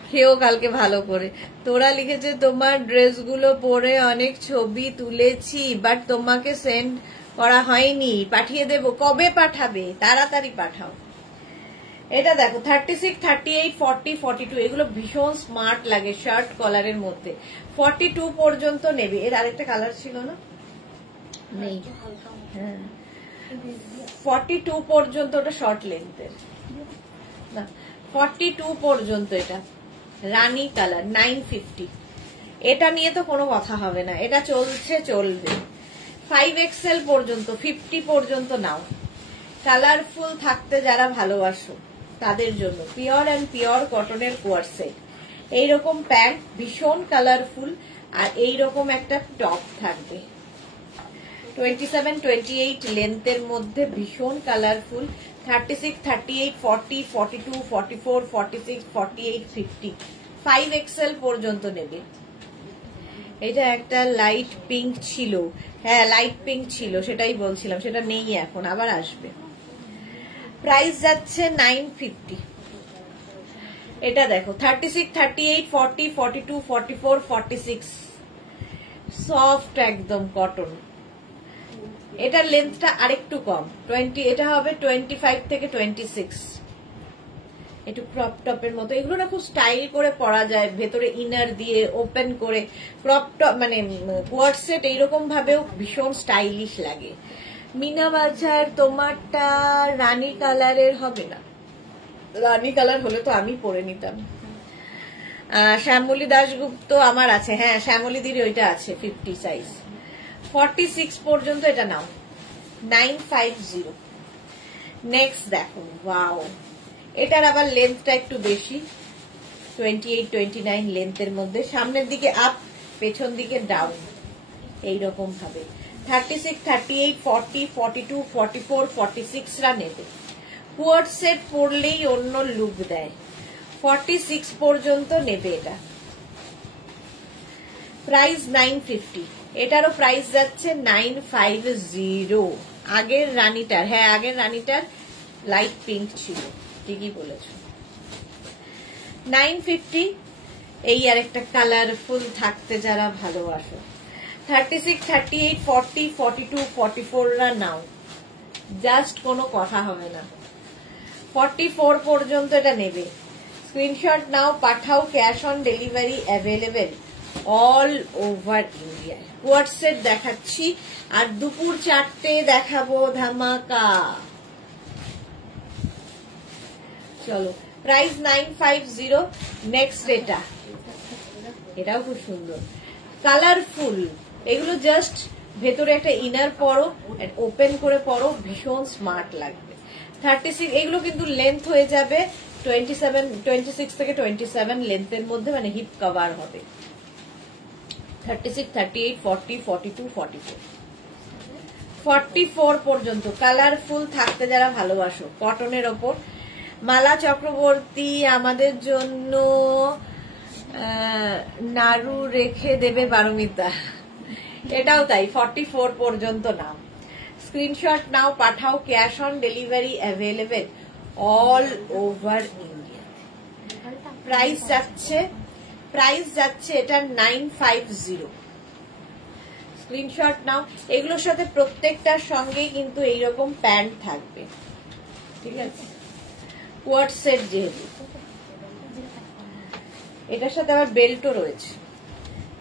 খেয়েও কালকে ভালো করে। তোরা লিখেছে তোমার ড্রেসগুলো পরে অনেক ছবি তুলেছি, বাট তোমাকে সেন্ড করা হয়নি, পাঠিয়ে দেব। কবে পাঠাবে, তাড়াতাড়ি পাঠাও। এটা দেখো 36, 38, 40, 42 এগুলো ভীষণ স্মার্ট লাগে শার্ট কলারের মধ্যে। 42 পর্যন্ত নেবে। এর আরেকটা কালার ছিল না, নেই। হ্যাঁ 42 পর্যন্ত, ওটা শর্ট লেন্থের না। 42 পর্যন্ত এটা রানী কালার, 950। এটা নিয়ে তো কোনো কথা হবে না, এটা চলছে, চলবে। 5XL পর্যন্ত, 50 পর্যন্ত নাও। কালারফুল থাকতে যারা ভালোবাসো তাদের জন্য পিওর অ্যান্ড পিওর কটনের কোয়ার্ড সেট। এইরকম প্যান্ট ভীষণ কালারফুল, আর এইরকম একটা টপ থাকবে 27, 28 লেন্থের মধ্যে, ভীষণ কালারফুল। 36, 38, 40, 42, 44, 46, 48, 50 5XL পর্যন্ত নেবে। এটা একটা লাইট পিঙ্ক ছিল, হ্যাঁ লাইট পিঙ্ক ছিল, সেটাই বলছিলাম, সেটা নেই এখন, আবার আসবে। প্রাইস যাচ্ছে 950। এটা দেখো 36, 38, 40, 42, 44, 46, সফট একদম কটন। এটার লেন্থটা আরেকটু কম, 20, এটা হবে 25 থেকে 26, একটু ক্রপ টপের মতো। এগুলো না খুব স্টাইল করে পরা যায়, ভেতরে ইনার দিয়ে ওপেন করে ক্রপ টপ, মানে কোয়ার্ড সেট এইরকম ভাবেও ভীষণ স্টাইলিশ লাগে। মিনা বাজার তোমারটা রানী কালারের হবে না, রানী কালার হলে তো আমি পরে নিতাম। শ্যামলী দাশগুপ্ত আমার আছে, হ্যাঁ শ্যামলী দির ওইটা আছে 50 সাইজ, 46 পর্যন্ত এটা নাও, 950। নেক্সট দেখো, ওয়াও, এটার আবার লেন্থটা একটু বেশি, 28, 29 লেন্থের মধ্যে, সামনের দিকে আপ, পেছন দিকে ডাউন, এইরকম ভাবে 36, 38, 40, 42, 44, 46 রা নেবে। কোয়ার্ড সেট পরলেই অন্য লুক দেয়, 46 পর্যন্ত নেবে এটা। প্রাইস 950, এটারও প্রাইস যাচ্ছে 950। আগের রানীটার, হ্যাঁ আগের রানীটার লাইট পিঙ্ক ছিল, ঠিকই বলেছ। 950। এই আর একটা কালারফুল থাকতে যারা ভালোবাসো, 36, 38, 40, 42, 44 রা নাও, জাস্ট কোনো কথা হবে না, 44 পর্যন্ত এটা নেবে। স্ক্রিনশট নাও, পাঠাও, cash on delivery available all over India. Co-ord set দেখাচ্ছি, আর দুপুর 4টে দেখাবো ধামাকা। চলো, প্রাইস 950। নেক্সট এটাও খুব সুন্দর, কালারফুল। এগুলো জাস্ট ভেতরে একটা ইনার পরো, ওপেন করে পরো, ভীষণ স্মার্ট লাগবে। 36, এগুলো কিন্তু লেন্থ হয়ে যাবে 27, 26 থেকে 27 লেন্থের মধ্যে, মানে হিপ কভার হবে। 36, 38, 40, 42, 44, 44 পর্যন্ত কালারফুল থাকতে যারা ভালোবাসো, কটনের ওপর। মালা চক্রবর্তী আমাদের জন্য নাড়ু রেখে দেবে বারমিতা, এটাও তাই, 44 পর্যন্ত নাও। স্ক্রিনশট নাও, পাঠাও, cash on delivery available all over India. Price যাচ্ছে এটা 950। স্ক্রিনশট নাও। এগুলোর সাথে প্রত্যেকটার সঙ্গেই কিন্তু এইরকম প্যান্ট থাকবে, ঠিক আছে, কোয়ার্ড সেট যেহেতু। এটার সাথে আবার বেল্টও রয়েছে।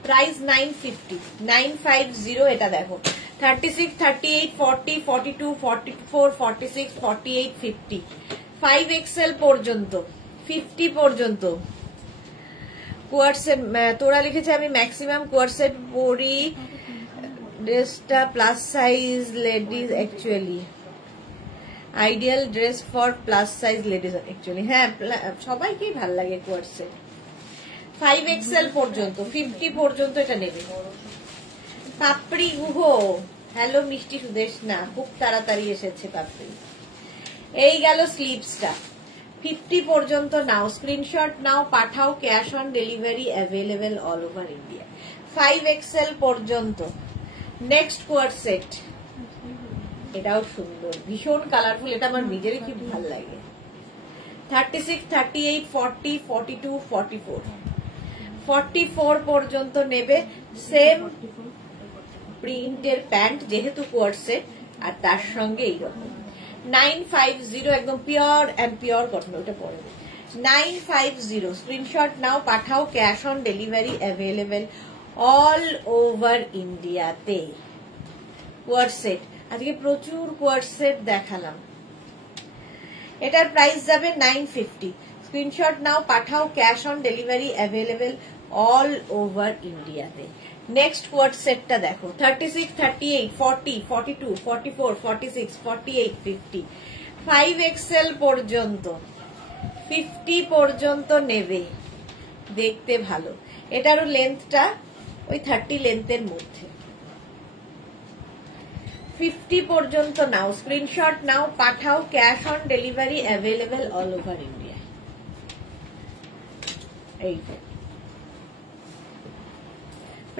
প্রাইস 950, 950। এটা দেখো 36, 38, 40, 42, 44, 46, 48, 50, 5XL পর্যন্ত, 50 পর্যন্ত কোয়ার্ড সেট। তোরা লিখেছে আমি ম্যাক্সিমাম কোয়ার্ড সেট পরি, ড্রেসটা plus size ladies actually, ideal dress for plus size ladies actually. হ্যাঁ, সবাইকেই ভাল লাগে কোয়ার্ড সেট। 5XL পর্যন্ত, 50 পর্যন্ত এটা নেবে। পাপড়ি গুহ, হ্যালো মিষ্টি সুদেশ, না খুব তাড়াতাড়ি এসেছে পাপড়ি। এই গেল স্লিভসটা, 50 পর্যন্ত নাও। স্ক্রিনশট নাও, পাঠাও, cash on delivery available all over India. 5XL পর্যন্ত। নেক্সট কোয়ার্ড সেট, এটাও সুন্দর, ভীষণ কালারফুল, এটা আমার নিজেরই খুব ভালো লাগে। 36, 38, 40, 42, 44, 44 পর্যন্ত নেবে। সেম প্রিন্টের প্যান্ট যেহেতু কোয়ার্ড সেট, আর তার সঙ্গে এইরকম 950, একদম পিওর অ্যান্ড পিওর কটন, ওটা পরে 950। স্ক্রিনশট নাও, পাঠাও, cash on delivery available all over ইন্ডিয়াতে। কোয়ার্ড সেট, আজকে প্রচুর কোয়ার্ড সেট দেখালাম। এটার প্রাইস যাবে 950। স্ক্রিনশট নাও, পাঠাও, cash on delivery available all over ইন্ডিয়াতে। নেক্সট কোয়ার্ড সেটটা দেখো, 36, 38, 40, 42, 44, 46, 48, 50, 5XL পর্যন্ত, 50 পর্যন্ত নেবে, দেখতে ভালো। এটারও লেন্থটা ওই 30 লেন্থের মধ্যে। 50 পর্যন্ত নাও। স্ক্রিনশট নাও, পাঠাও, cash on delivery available all over India. এই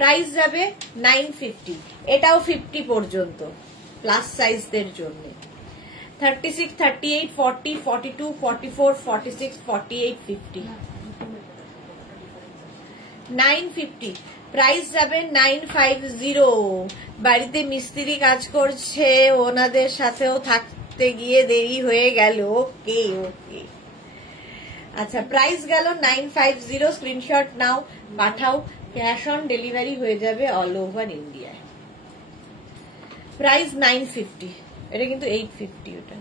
প্রাইস যাবে 950, এটাও 50 পর্যন্ত প্লাস সাইজদের জন্য। 36, 38, 40, 42, 44, 46, 48, 50, 950 প্রাইস যাবে 950। বাড়িতে মিস্ত্রি কাজ করছে, ওনাদের সাথেও থাকতে গিয়ে দেরি হয়ে গেল। ওকে ওকে, আচ্ছা প্রাইস গেল 950। স্ক্রিনশট নাও, পাঠাও, ক্যাশ অন ডেলিভারি হয়ে যাবে অল ওভার ইন্ডিয়ায়। প্রাইস 950, এটা কিন্তু 850 ওটা।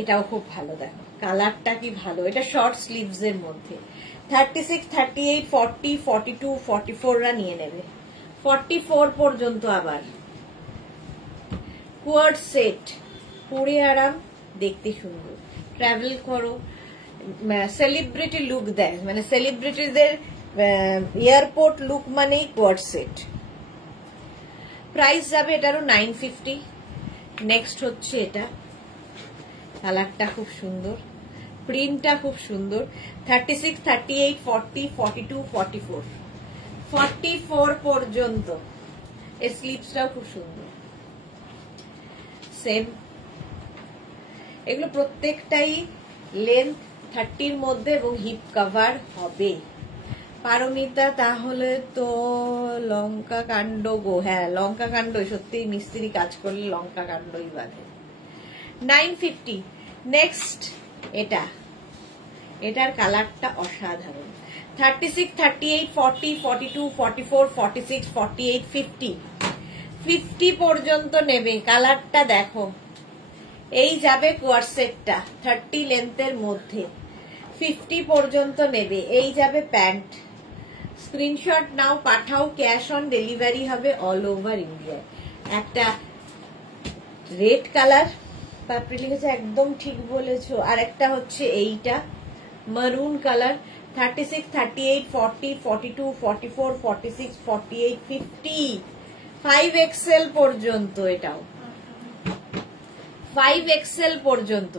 এটাও খুব ভালো, দেখো কালারটা কি ভালো, এটা শর্ট স্লিভস এর মধ্যে। 36, 38, 40, 42, 44 রা নিয়ে নেবে, 44 পর্যন্ত। আবার কোয়ার্ড সেট, পরে আরাম, দেখতে সুন্দর, ট্রাভেল করো, সেলিব্রিটি লুক দেয়, মানে সেলিব্রিটিদের এয়ারপোর্ট লুক মানেই কোয়ার্ড সেট। প্রাইস যাবে এটারও 950। নেক্সট হচ্ছে এটা, কালারটা খুব সুন্দর, প্রিন্টটা খুব সুন্দর। 36, 38, 40, 42, 44, 44 পর্যন্ত। এর স্লিপসটাও খুব সুন্দর, সেম। এগুলো প্রত্যেকটাই লেন্থ 30 মধ্যে এবং হিপ কভার হবে। পারমিতা, তাহলে তো লঙ্কা কাণ্ড গো। হ্যাঁ, লঙ্কা কাণ্ড, সত্যি মিস্ত্রি কাজ করলে লঙ্কা কাণ্ডই বাঁধে। 950। নেক্সট এটা, এটার কালারটা অসাধারণ। 36, 38, 40, 42, 44, 46, 48, 50, 50 পর্যন্ত নেবে। কালারটা দেখো, এই যাবে কোয়ার সেটটা 30 লেন্থের মধ্যে, 50 পর্যন্ত নেবে। এই যাবে প্যান্ট। স্ক্রিনশট নাও, পাঠাও, ক্যাশ অন ডেলিভারি হবে অল ওভার ইন্ডিয়ায়। একটা রেড কালার, পাপড়ি লিখেছে, একদম ঠিক বলেছো। আর একটা হচ্ছে এইটা মারুন কালার। 36, 38, 40, 42, 44, 46, 48, 50, 5XL পর্যন্ত। এটাও 5XL পর্যন্ত।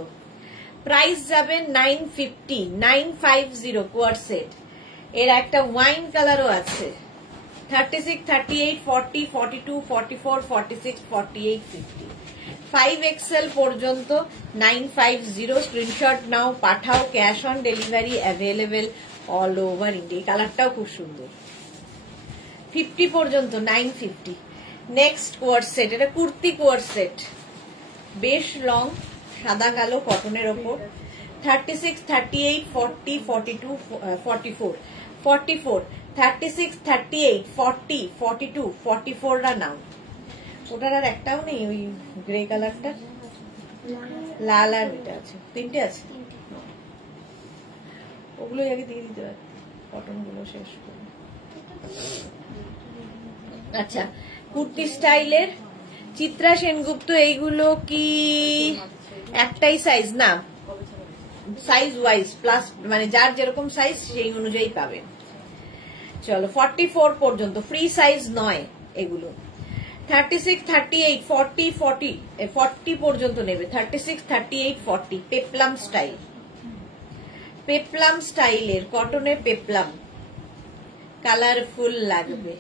প্রাইস যাবে 950, 950 কোয়ার সেট। এর একটা ওয়াইন কালারও আছে। 36, 38, 40, 42, 44, 46, 48, 50, 5XL পর্যন্ত 950। স্ক্রিনশট নাও, পাঠাও, cash on delivery available all over India. কালারটাও খুব সুন্দর। 50 পর্যন্ত 950। নেক্সট কোয়ার সেট, এটা কুর্তি কোয়ার সেট, বেশ লং, সাদা কালো কটনের ওপর। 36, 38, 40, 42, 44, 44, 36, 38, 40, 42, 44 রা নাও। ওটার আর একটাও নেই, ওই গ্রে কালারটা, লাল আর এটা আছে, তিনটে আছে। ওগুলো আগে দিয়ে দিতে পারে, কটন গুলো শেষ করে। আচ্ছা, কুর্তি স্টাইলের চিত্রা সেনগুপ্ত, এইগুলো কি একটাই সাইজ? না, সাইজ ওয়াইজ প্লাস, মানে যার যেরকম সাইজ সেই অনুযায়ী পাবেন। চলো 44 পর্যন্ত, ফ্রি সাইজ নয় এগুলো। 36, 38, 40, 40 পর্যন্ত নেবে। 36, 38, 40 পেপলাম স্টাইল, পেপলাম স্টাইলের কটনের পেপলাম, কালারফুল লাগবে।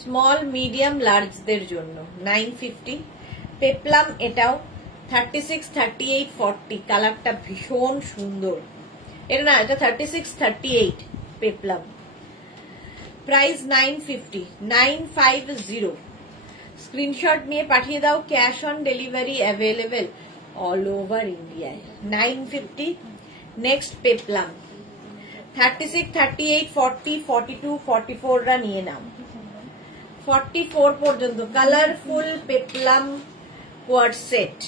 স্মল, মিডিয়াম, লার্জদের জন্য 950 পেপলাম। এটাও 36, 38, 40, কালারটা ভীষণ সুন্দর। এটা না, এটা 36, 38 পেপলাম। প্রাইস 950, 950। স্ক্রিনশট নিয়ে পাঠিয়ে দাও, cash on delivery available all over ইন্ডিয়ায়। 950। নেক্সট পেপলাম 36, 38, 40, 42, 44 রা নিয়ে নাও। 44 পর্যন্ত কালারফুল পেপলাম কোয়ার্ড সেট,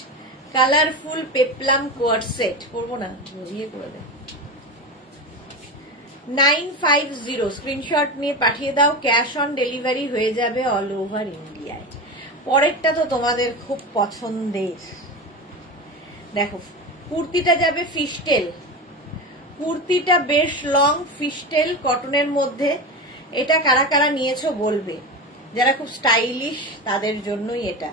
কালারফুল পেপলাম কোয়ার্ড সেট। করবো না, ইয়ে করে দেয়। 950। স্ক্রিনশট নিয়ে পাঠিয়ে দাও, ক্যাশ অন ডেলিভারি হয়ে যাবে অল ওভার ইন্ডিয়ায়। পরেরটা তো তোমাদের খুব পছন্দের, দেখো কুর্তিটা যাবে ফিশটেল। কুর্তিটা বেশ লং, ফিশটেল কটনের মধ্যে। এটা কারা কারা নিয়েছো বলবে, যারা খুব স্টাইলিশ তাদের জন্যই এটা।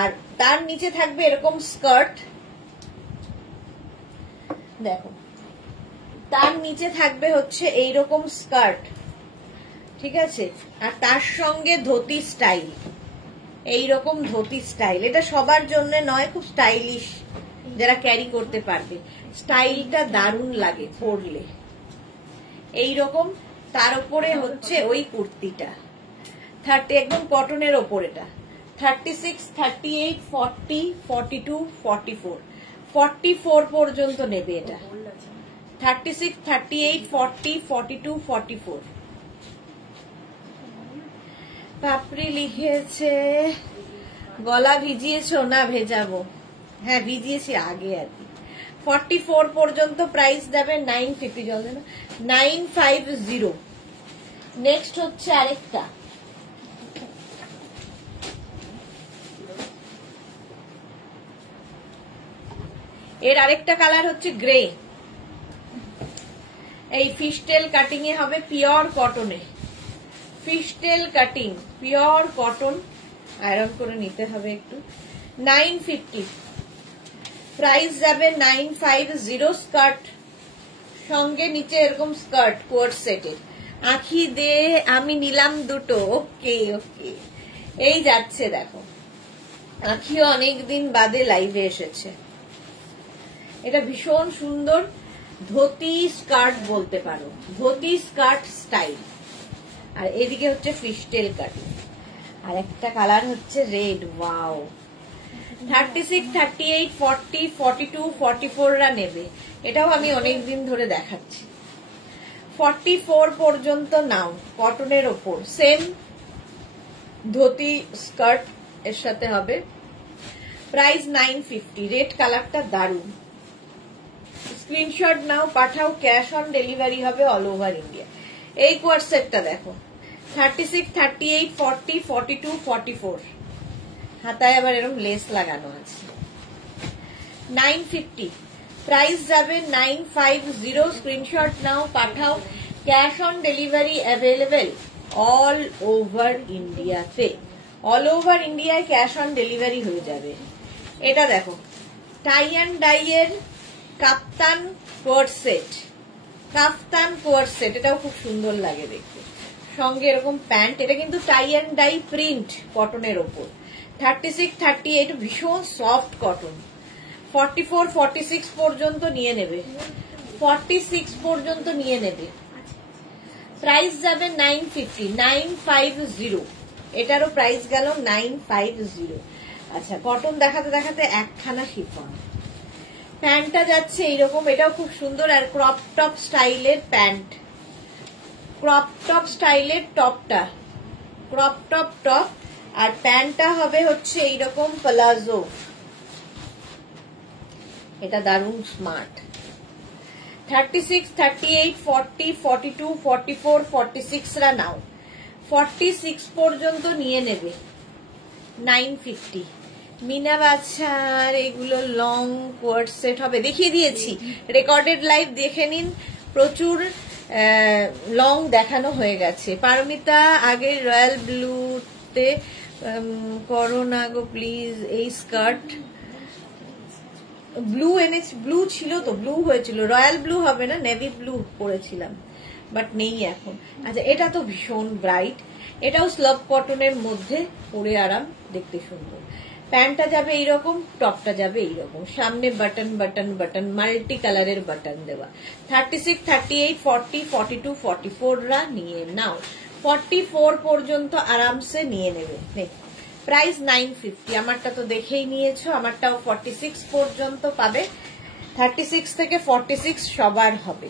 আর তার নিচে থাকবে এরকম স্কার্ট, দেখো তার নিচে থাকবে হচ্ছে এইরকম স্কার্ট, ঠিক আছে, আর তার সঙ্গে ধুতি স্টাইল, এইরকম ধুতি স্টাইল। এটা সবার জন্য নয়, খুব স্টাইলিশ, যারা ক্যারি করতে পারবে। স্টাইলটা দারুণ লাগে পরলে এইরকম। তার উপরে হচ্ছে ওই কুর্তিটা 30, একদম কটনের ওপর। এটা 36, 38, 40, 42, 44, 44 পর্যন্ত নেবে এটা। 36, 38, 40, 42, 44। পাপড়ি লিখেছে গলা ভিজিয়েছো? না ভেজাবো, হ্যাঁ ভিজিয়েছি আগে আর কি। 44 পর্যন্ত প্রাইস দেবে 950, জল দেবে 950। নেক্সট হচ্ছে আরেকটা, এর আরেকটা কালার হচ্ছে গ্রে। এই ফিশটেল কাটিং এ হবে, পিওর কটনে, fishtail cutting pure cotton, iron করে নিতে হবে একটু। 950 প্রাইস যাবে 950। স্কার্ট সঙ্গে নিচে এরকম স্কার্ট কোয়ার্ড সেটের। আঁখি দে, আমি নিলাম দুটো। ওকে ওকে, এই যাচ্ছে দেখো, আঁখিও অনেকদিন বাদে লাইভে এসেছে। এটা ভীষণ সুন্দর ধুতি স্কার্ট বলতে পারো, ধুতি স্কার্ট স্টাইল। আর এদিকে হচ্ছে ফিশটেল কাটিং। আর একটা কালার হচ্ছে রেড। ওয়াও। 36, 38, 40, 42, 44 রা নেবে। এটাও আমি অনেকদিন ধরে দেখাচ্ছি। 44 পর্যন্ত নাও, কটনের ওপর, সেম ধুতি স্কার্ট এর সাথে হবে। প্রাইস 950। রেড কালারটা দারুণ। স্ক্রিনশট নাও, পাঠাও, ক্যাশ অন ডেলিভারি হবে অল ওভার ইন্ডিয়া। এই কোয়ার্ড সেটটা দেখো, 36, 38, 40, 42, 44। হাতায় আবার এরকম লেস লাগানো আছে। 950 প্রাইস যাবে 950। স্ক্রিনশট নাও, পাঠাও, cash on delivery available all over ইন্ডিয়াতে। অল ওভার ইন্ডিয়ায় ক্যাশ অন ডেলিভারি হয়ে যাবে। এটা দেখো, টাই অ্যান্ড ডাই এর কাপ্তান কোয়ার্ড সেট, কাফতান কোয়ার্ড সেট। এটাও খুব সুন্দর লাগে দেখতে, সঙ্গে এরকম প্যান্ট। এটা কিন্তু টাই অ্যান্ড ডাই প্রিন্ট কটনের ওপর। 36, 38 ভীষণ সফট কটন। 44, 46 পর্যন্ত নিয়ে নেবে, 46 পর্যন্ত নিয়ে নেবে। প্রাইস যাবে 950, 950। এটারও প্রাইস গেল 950। আচ্ছা, কটন দেখাতে দেখাতে একখানা শিফন। প্যান্টটা যাচ্ছে এইরকম, এটাও খুব সুন্দর। আর ক্রপ টপ স্টাইলের প্যান্ট, ক্রপ টপ স্টাইলের টপটা, ক্রপ টপ টপ। আর প্যান্টটা হবে হচ্ছে এইরকম প্লাজো। এটা দারুণ স্মার্ট। 36, 38, 40, 42, 44, 46 রা নাও। 46 পর্যন্ত নিয়ে নেবে 950। মিনা বাচ্চার এগুলো লং কোয়ার্ড সেট হবে, দেখিয়ে দিয়েছি। রেকর্ডেড লাইভ দেখে নিন, প্রচুর লং দেখানো হয়ে গেছে। পারমিতা আগে রয়্যাল ব্লুতে করো না গো প্লিজ। এই স্কার্ট ব্লু এনেছি, ব্লু ছিল তো, ব্লু হয়েছিল, রয়্যাল ব্লু হবে না, নেভি ব্লু পরেছিলাম, বাট নেই এখন। আচ্ছা, এটা তো ভীষণ ব্রাইট, এটাও স্লাব কটনের মধ্যে, পরে আরাম, দেখতে সুন্দর। প্যান্টটা যাবে এইরকম, টপটা যাবে এইরকম, সামনে বাটন বাটন বাটন, মাল্টি কালারের বাটন দেওয়া। 36, 38, 40, 42, 44 রা নিয়ে নাও। 44 পর্যন্ত আরামসে নিয়ে নেবে। প্রাইস 950। আমারটা তো দেখেই নিয়েছো, আমারটাও 46 পর্যন্ত পাবে। 36 থেকে 46 সবার হবে।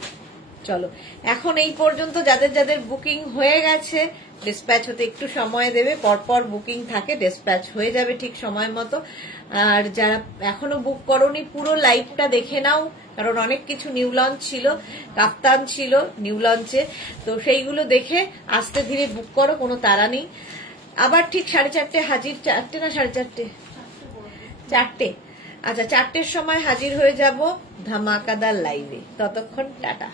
চলো, এখন এই পর্যন্ত যাদের যাদের বুকিং হয়ে গেছে, ডিসপ্যাচ হতে একটু সময় দেবে, পরপর বুকিং থাকে, ডিসপ্যাচ হয়ে যাবে ঠিক সময় মতো। আর যারা এখনো বুক করোনি, পুরো লাইভটা দেখে নাও, কারণ অনেক কিছু নিউ লঞ্চ ছিল, কাপ্তান ছিল নিউ লঞ্চে, তো সেইগুলো দেখে আস্তে ধীরে বুক করো, কোনো তাড়া নেই। আবার ঠিক 4:30 হাজির, 4টে না 4:30? 4টে। আচ্ছা, 4টের সময় হাজির হয়ে যাব ধামাকাদার লাইভে। ততক্ষণ টাটা।